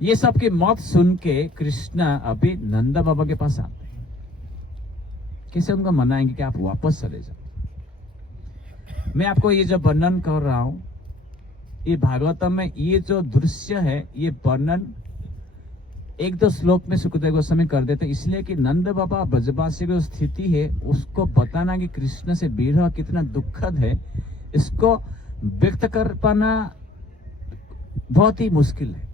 ये सब की मौत सुन के कृष्ण अभी नंद बाबा के पास आते हैं। कैसे उनको मनाएंगे कि आप वापस चले जाओ? मैं आपको ये जो वर्णन कर रहा हूं, ये भागवतम में ये जो दृश्य है, ये वर्णन एक दो श्लोक में सुखदेव गोस्वामी कर देते, इसलिए कि नंद बाबा ब्रजवासी की जो स्थिति है उसको बताना कि कृष्ण से विरह कितना दुखद है, इसको व्यक्त कर पाना बहुत ही मुश्किल है।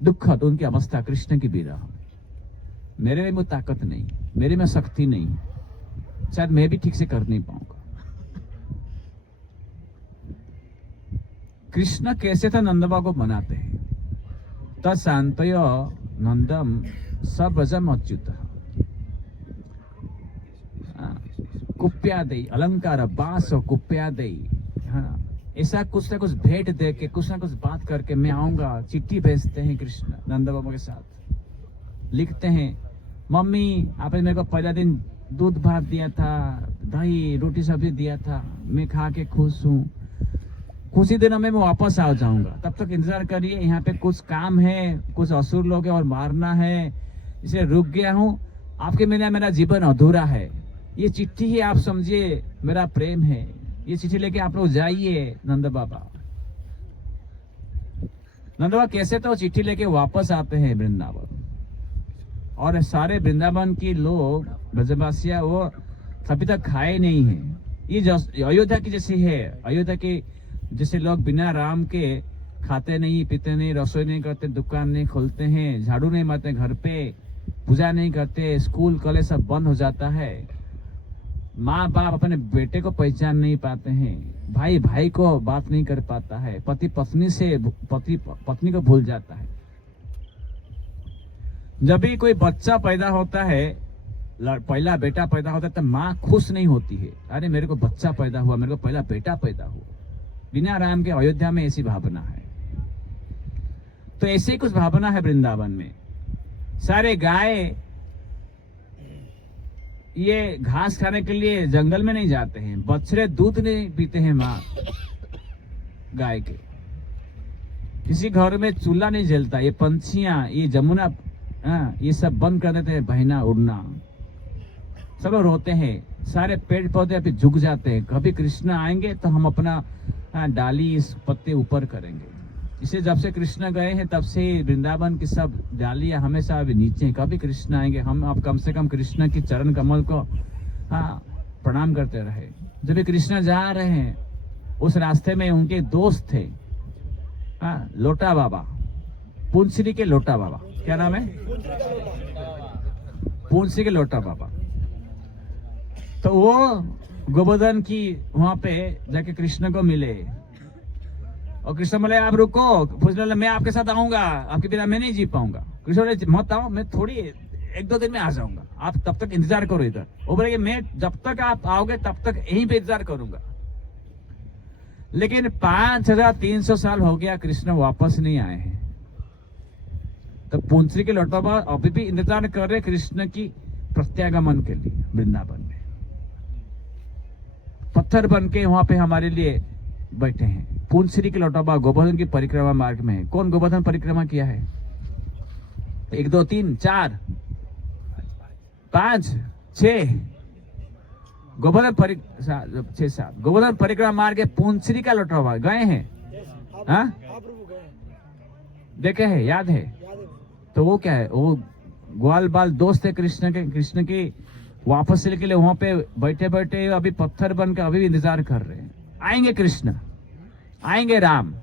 दुखद उनकी अवस्था, कृष्ण की विरह। मेरे में ताकत नहीं, मेरे में शक्ति नहीं, शायद मैं भी ठीक से कर नहीं पाऊंगा। कृष्ण कैसे था नंद बाबा को मनाते हैं? तत्शांतय नंदम सब्रजम अच्युत कुप्यादयी अलंकार बास कुप्यादयी। हाँ, ऐसा कुछ ना कुछ भेंट दे के, कुछ ना कुछ बात करके मैं आऊंगा। चिट्ठी भेजते हैं कृष्ण नंद बाबा के साथ, लिखते हैं मम्मी आपने मेरे को पहला दिन दूध भात दिया था, दही रोटी सब्जी दिया था, मैं खा के खुश हूँ। कुछ ही दिनों में मैं वापस आ जाऊंगा, तब तक इंतजार करिए। यहाँ पे कुछ काम है, कुछ असुर लोग हैं और मारना है, इसलिए रुक गया हूँ। आपके बिना मेरा जीवन अधूरा है। ये चिट्ठी ही आप समझिए मेरा प्रेम है। ये चिट्ठी लेके आप लोग जाइए नंद बाबा। नंद बाबा कैसे तो चिट्ठी लेके वापस आते हैं वृंदावन, और सारे वृंदावन के लोग ब्रजवासिया वो अभी तक खाए नहीं है। ये अयोध्या की जैसी है। अयोध्या की जैसे लोग बिना राम के खाते नहीं, पीते नहीं, रसोई नहीं करते, दुकान नहीं खोलते हैं, झाड़ू नहीं मारते घर पे, पूजा नहीं करते, स्कूल कॉलेज सब बंद हो जाता है, माँ बाप अपने बेटे को पहचान नहीं पाते हैं, भाई भाई को बात नहीं कर पाता है, पति पत्नी से पति पत्नी को भूल जाता है। जब भी कोई बच्चा पैदा होता है, पहला बेटा पैदा होता है, तो माँ खुश नहीं होती है। अरे मेरे को बच्चा पैदा हुआ, मेरे को पहला बेटा पैदा हुआ। बिना राम के अयोध्या में ऐसी भावना है। तो ऐसी कुछ भावना है वृंदावन में। सारे गाय ये घास खाने के लिए जंगल में नहीं जाते हैं, बछड़े दूध नहीं पीते हैं माँ गाय के। किसी घर में चूल्हा नहीं जलता। ये पंछियां, ये जमुना, ये सब बंद कर देते हैं बहना उड़ना। सब रोते हैं, सारे पेड़ पौधे अभी झुक जाते हैं। कभी कृष्ण आएंगे तो हम अपना डाली इस पत्ते ऊपर करेंगे। इसे जब से कृष्ण गए हैं तब से वृंदावन की सब डालियां हमेशा अभी नीचे हैं। कभी कृष्ण आएंगे, हम अब कम से कम कृष्ण की चरण कमल को प्रणाम करते रहे। जब भी कृष्ण जा रहे हैं उस रास्ते में उनके दोस्त थे लोटा बाबा, पुंसरी के लोटा बाबा। क्या नाम है? पुंसरी के लोटा बाबा। तो वो गोवर्धन की वहां पे जाके कृष्ण को मिले, और कृष्ण बोले आप रुको, पूछने मैं आपके साथ आऊंगा, आपके बिना मैं नहीं जी पाऊंगा। कृष्ण बोले मत आओ, मैं थोड़ी एक दो दिन में आ जाऊंगा, आप तब तक इंतजार करो इधर। वो बोले मैं जब तक आप आओगे तब तक यहीं पे इंतजार करूंगा। लेकिन 5300 साल हो गया, कृष्ण वापस नहीं आए हैं। तो पुंसरी के लोटा बाबा अभी भी इंतजार कर रहे कृष्ण की प्रत्यागमन के लिए वृंदावन में। पत्थर बन के वहां पे हमारे लिए बैठे हैं। पुंसरी के लोटा बाबा गोवर्धन की परिक्रमा मार्ग में है। कौन गोवर्धन परिक्रमा किया है? 1 2 3 4 5 6 गोवर्धन 6 7 गोवर्धन परिक्रमा मार्ग के पुंसरी का लौटा हुआ गए हैं। हाँ, देखे हैं, याद है। तो वो क्या है, वो ग्वाल बाल दोस्त है कृष्ण के वापस के लिए वहां पे बैठे बैठे अभी पत्थर बनकर अभी इंतजार कर रहे हैं। आएंगे कृष्ण, आएंगे राम।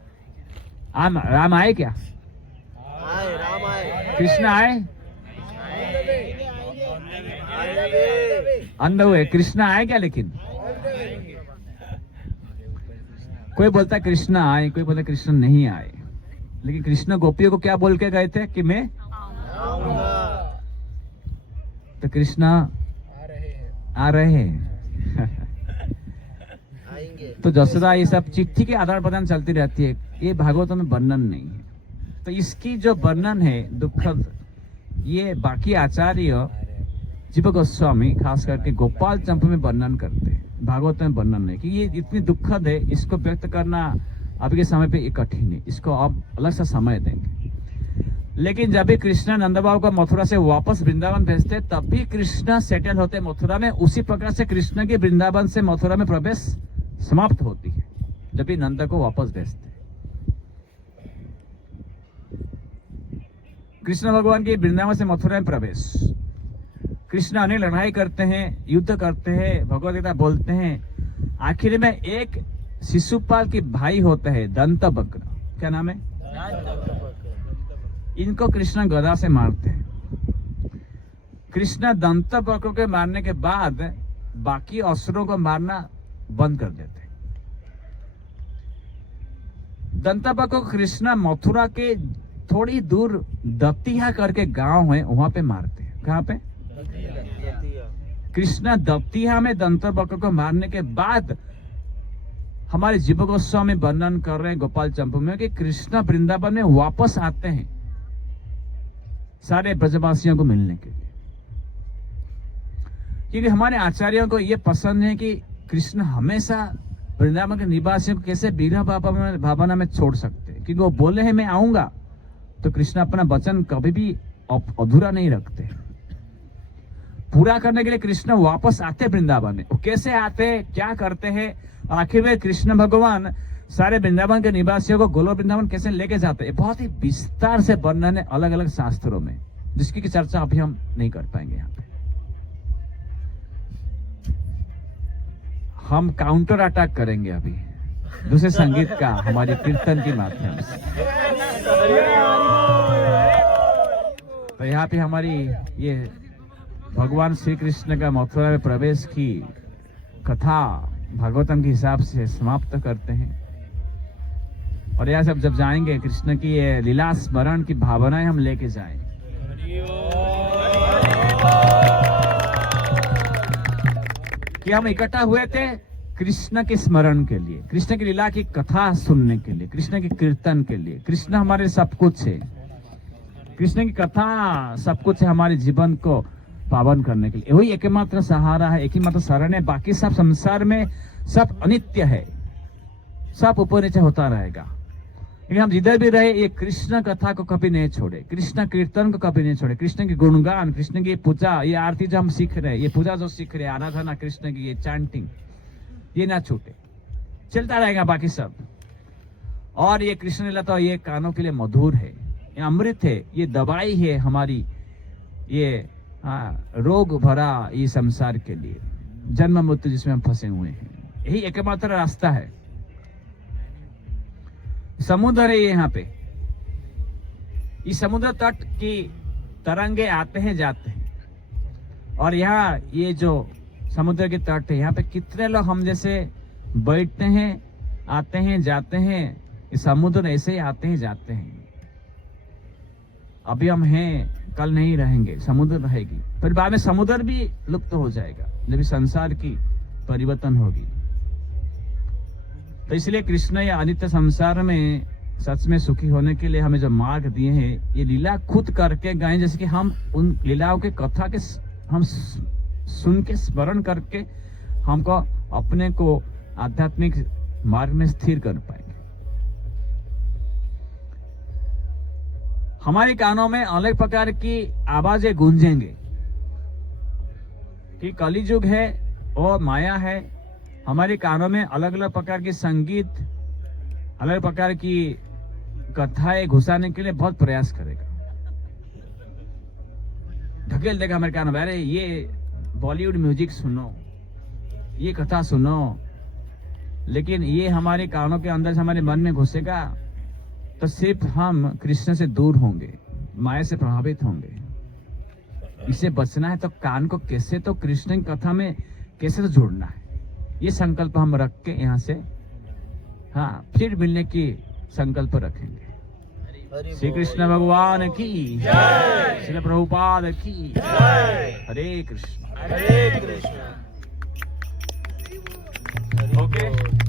राम आए क्या? आए, राम आए। कृष्ण आए? अंध हुए। कृष्ण आए क्या? लेकिन कोई बोलता है कृष्ण आए, कोई बोलता है कृष्ण नहीं आए। लेकिन कृष्ण गोपियों को क्या बोल के गए थे कि मैं आऊंगा। तो कृष्ण आ रहे हैं। आएंगे। तो जसोदा ये सब चिट्ठी के आदान प्रदान चलती रहती है। ये भागवत में वर्णन नहीं है। तो इसकी जो वर्णन है दुखद, ये बाकी आचार्य जीव गोस्वामी खास करके गोपाल चंप में वर्णन करते हैं, भागवत में वर्णन नहीं। कि ये इतनी दुखद है, इसको व्यक्त करना अभी के समय पे ये कठिन है, इसको आप अलग सा समय देंगे। लेकिन जब भी कृष्ण नंदबाबू को मथुरा से वापस वृंदावन भेजते, तब भी कृष्ण सेटल होते मथुरा में। उसी प्रकार से कृष्ण के वृंदावन से मथुरा में प्रवेश समाप्त होती है जब भी नंद को वापस भेजते। कृष्ण भगवान के वृंदावन से मथुरा में प्रवेश, कृष्ण अनेक लड़ाई करते हैं, युद्ध करते हैं, भगवद गीता बोलते हैं। आखिर में एक शिशुपाल के भाई होते हैं दंतवक्र, क्या नाम है? इनको कृष्ण गदा से मारते हैं। कृष्ण दंतवक्र के मारने के बाद बाकी असुरों को मारना बंद कर देते हैं। दंतवक्र को कृष्ण मथुरा के थोड़ी दूर दत्तिया करके गांव है, वहां पे मारते हैं। कहां पे? कृष्ण दत्तिया में दंतवक्र को मारने के बाद हमारे जीव गोस्वामी वर्णन कर रहे हैं गोपाल चंपू में कि कृष्ण वृंदावन में वापस आते हैं सारे ब्रजवासियों को मिलने के लिए। क्योंकि हमारे आचार्यों को यह पसंद है कि कृष्ण हमेशा वृंदावन के निवासियों को कैसे विरह भावना में छोड़ सकते हैं। क्योंकि वो बोले हैं मैं आऊंगा, तो कृष्ण अपना वचन कभी भी अधूरा नहीं रखते। पूरा करने के लिए कृष्ण वापस आते वृंदावन में। वो कैसे आते, क्या करते हैं, आखिर में कृष्ण भगवान सारे वृंदावन के निवासियों को गोलोक वृंदावन कैसे लेके जाते हैं, बहुत ही विस्तार से वर्णन है अलग अलग शास्त्रों में, जिसकी चर्चा अभी हम नहीं कर पाएंगे। यहाँ पे हम काउंटर अटैक करेंगे अभी दूसरे संगीत का, हमारे कीर्तन के माध्यम से। तो यहाँ पे हमारी ये भगवान श्री कृष्ण का मथुरा में प्रवेश की कथा भागवतम के हिसाब से समाप्त करते हैं। और यह सब जब जाएंगे कृष्ण की ये लीला स्मरण की भावनाएं हम लेके जाएंगे। कि हम इकट्ठा हुए थे कृष्ण के स्मरण के लिए, कृष्ण की लीला की कथा सुनने के लिए, कृष्ण के कीर्तन के लिए। कृष्ण हमारे सब कुछ है, कृष्ण की कथा सब कुछ है हमारे जीवन को पावन करने के लिए। वही एकमात्र सहारा है, एक ही मात्र शरण है। बाकी सब संसार में सब अनित्य है, सब ऊपर नीचे होता रहेगा। लेकिन हम जिधर भी रहे ये कृष्ण कथा को कभी नहीं छोड़े, कृष्ण कीर्तन को कभी नहीं छोड़े, कृष्ण की गुणगान, कृष्ण की पूजा, ये आरती जो हम सीख रहे हैं, ये पूजा जो सीख रहे हैं, आराधना कृष्ण की, ये चैंटिंग, ये ना छूटे, चलता रहेगा बाकी सब। और ये कृष्ण लीला तो ये कानों के लिए मधुर है, ये अमृत है, ये दवाई है हमारी ये रोग भरा ये संसार के लिए, जन्म मृत्यु जिसमें हम फंसे हुए हैं। यही एकमात्र रास्ता है। समुद्र है यहाँ पे, इस समुद्र तट की तरंगे आते हैं जाते हैं। और यहाँ ये जो समुद्र के तट है, यहाँ पे कितने लोग हम जैसे बैठते हैं, आते हैं जाते हैं। ये समुद्र ऐसे ही आते हैं जाते हैं। अभी हम हैं, कल नहीं रहेंगे, समुद्र रहेगी, फिर बाद में समुद्र भी लुप्त हो जाएगा जब संसार की परिवर्तन होगी। तो इसलिए कृष्ण या अनित्य संसार में सच में सुखी होने के लिए हमें जो मार्ग दिए हैं, ये लीला खुद करके गए, जैसे कि हम उन लीलाओं के कथा के हम सुन के स्मरण करके हमको अपने को आध्यात्मिक मार्ग में स्थिर कर पाएंगे। हमारे कानों में अलग प्रकार की आवाजें गूंजेंगे कि कलियुग है और माया है। हमारे कानों में अलग अलग प्रकार की संगीत, अलग प्रकार की कथाएं घुसाने के लिए बहुत प्रयास करेगा, ढकेल देगा हमारे कानों में। अरे ये बॉलीवुड म्यूजिक सुनो, ये कथा सुनो, लेकिन ये हमारे कानों के अंदर से हमारे मन में घुसेगा तो सिर्फ हम कृष्ण से दूर होंगे, माया से प्रभावित होंगे। इसे बचना है तो कान को कैसे तो कृष्ण की कथा में कैसे तो जोड़ना है, ये संकल्प हम रख के यहाँ से फिर मिलने की संकल्प रखेंगे। हरि श्री बोल। कृष्ण भगवान की जय। श्री प्रभुपाद की जय। हरे कृष्ण। हरे कृष्ण। हरि ओके। बोल।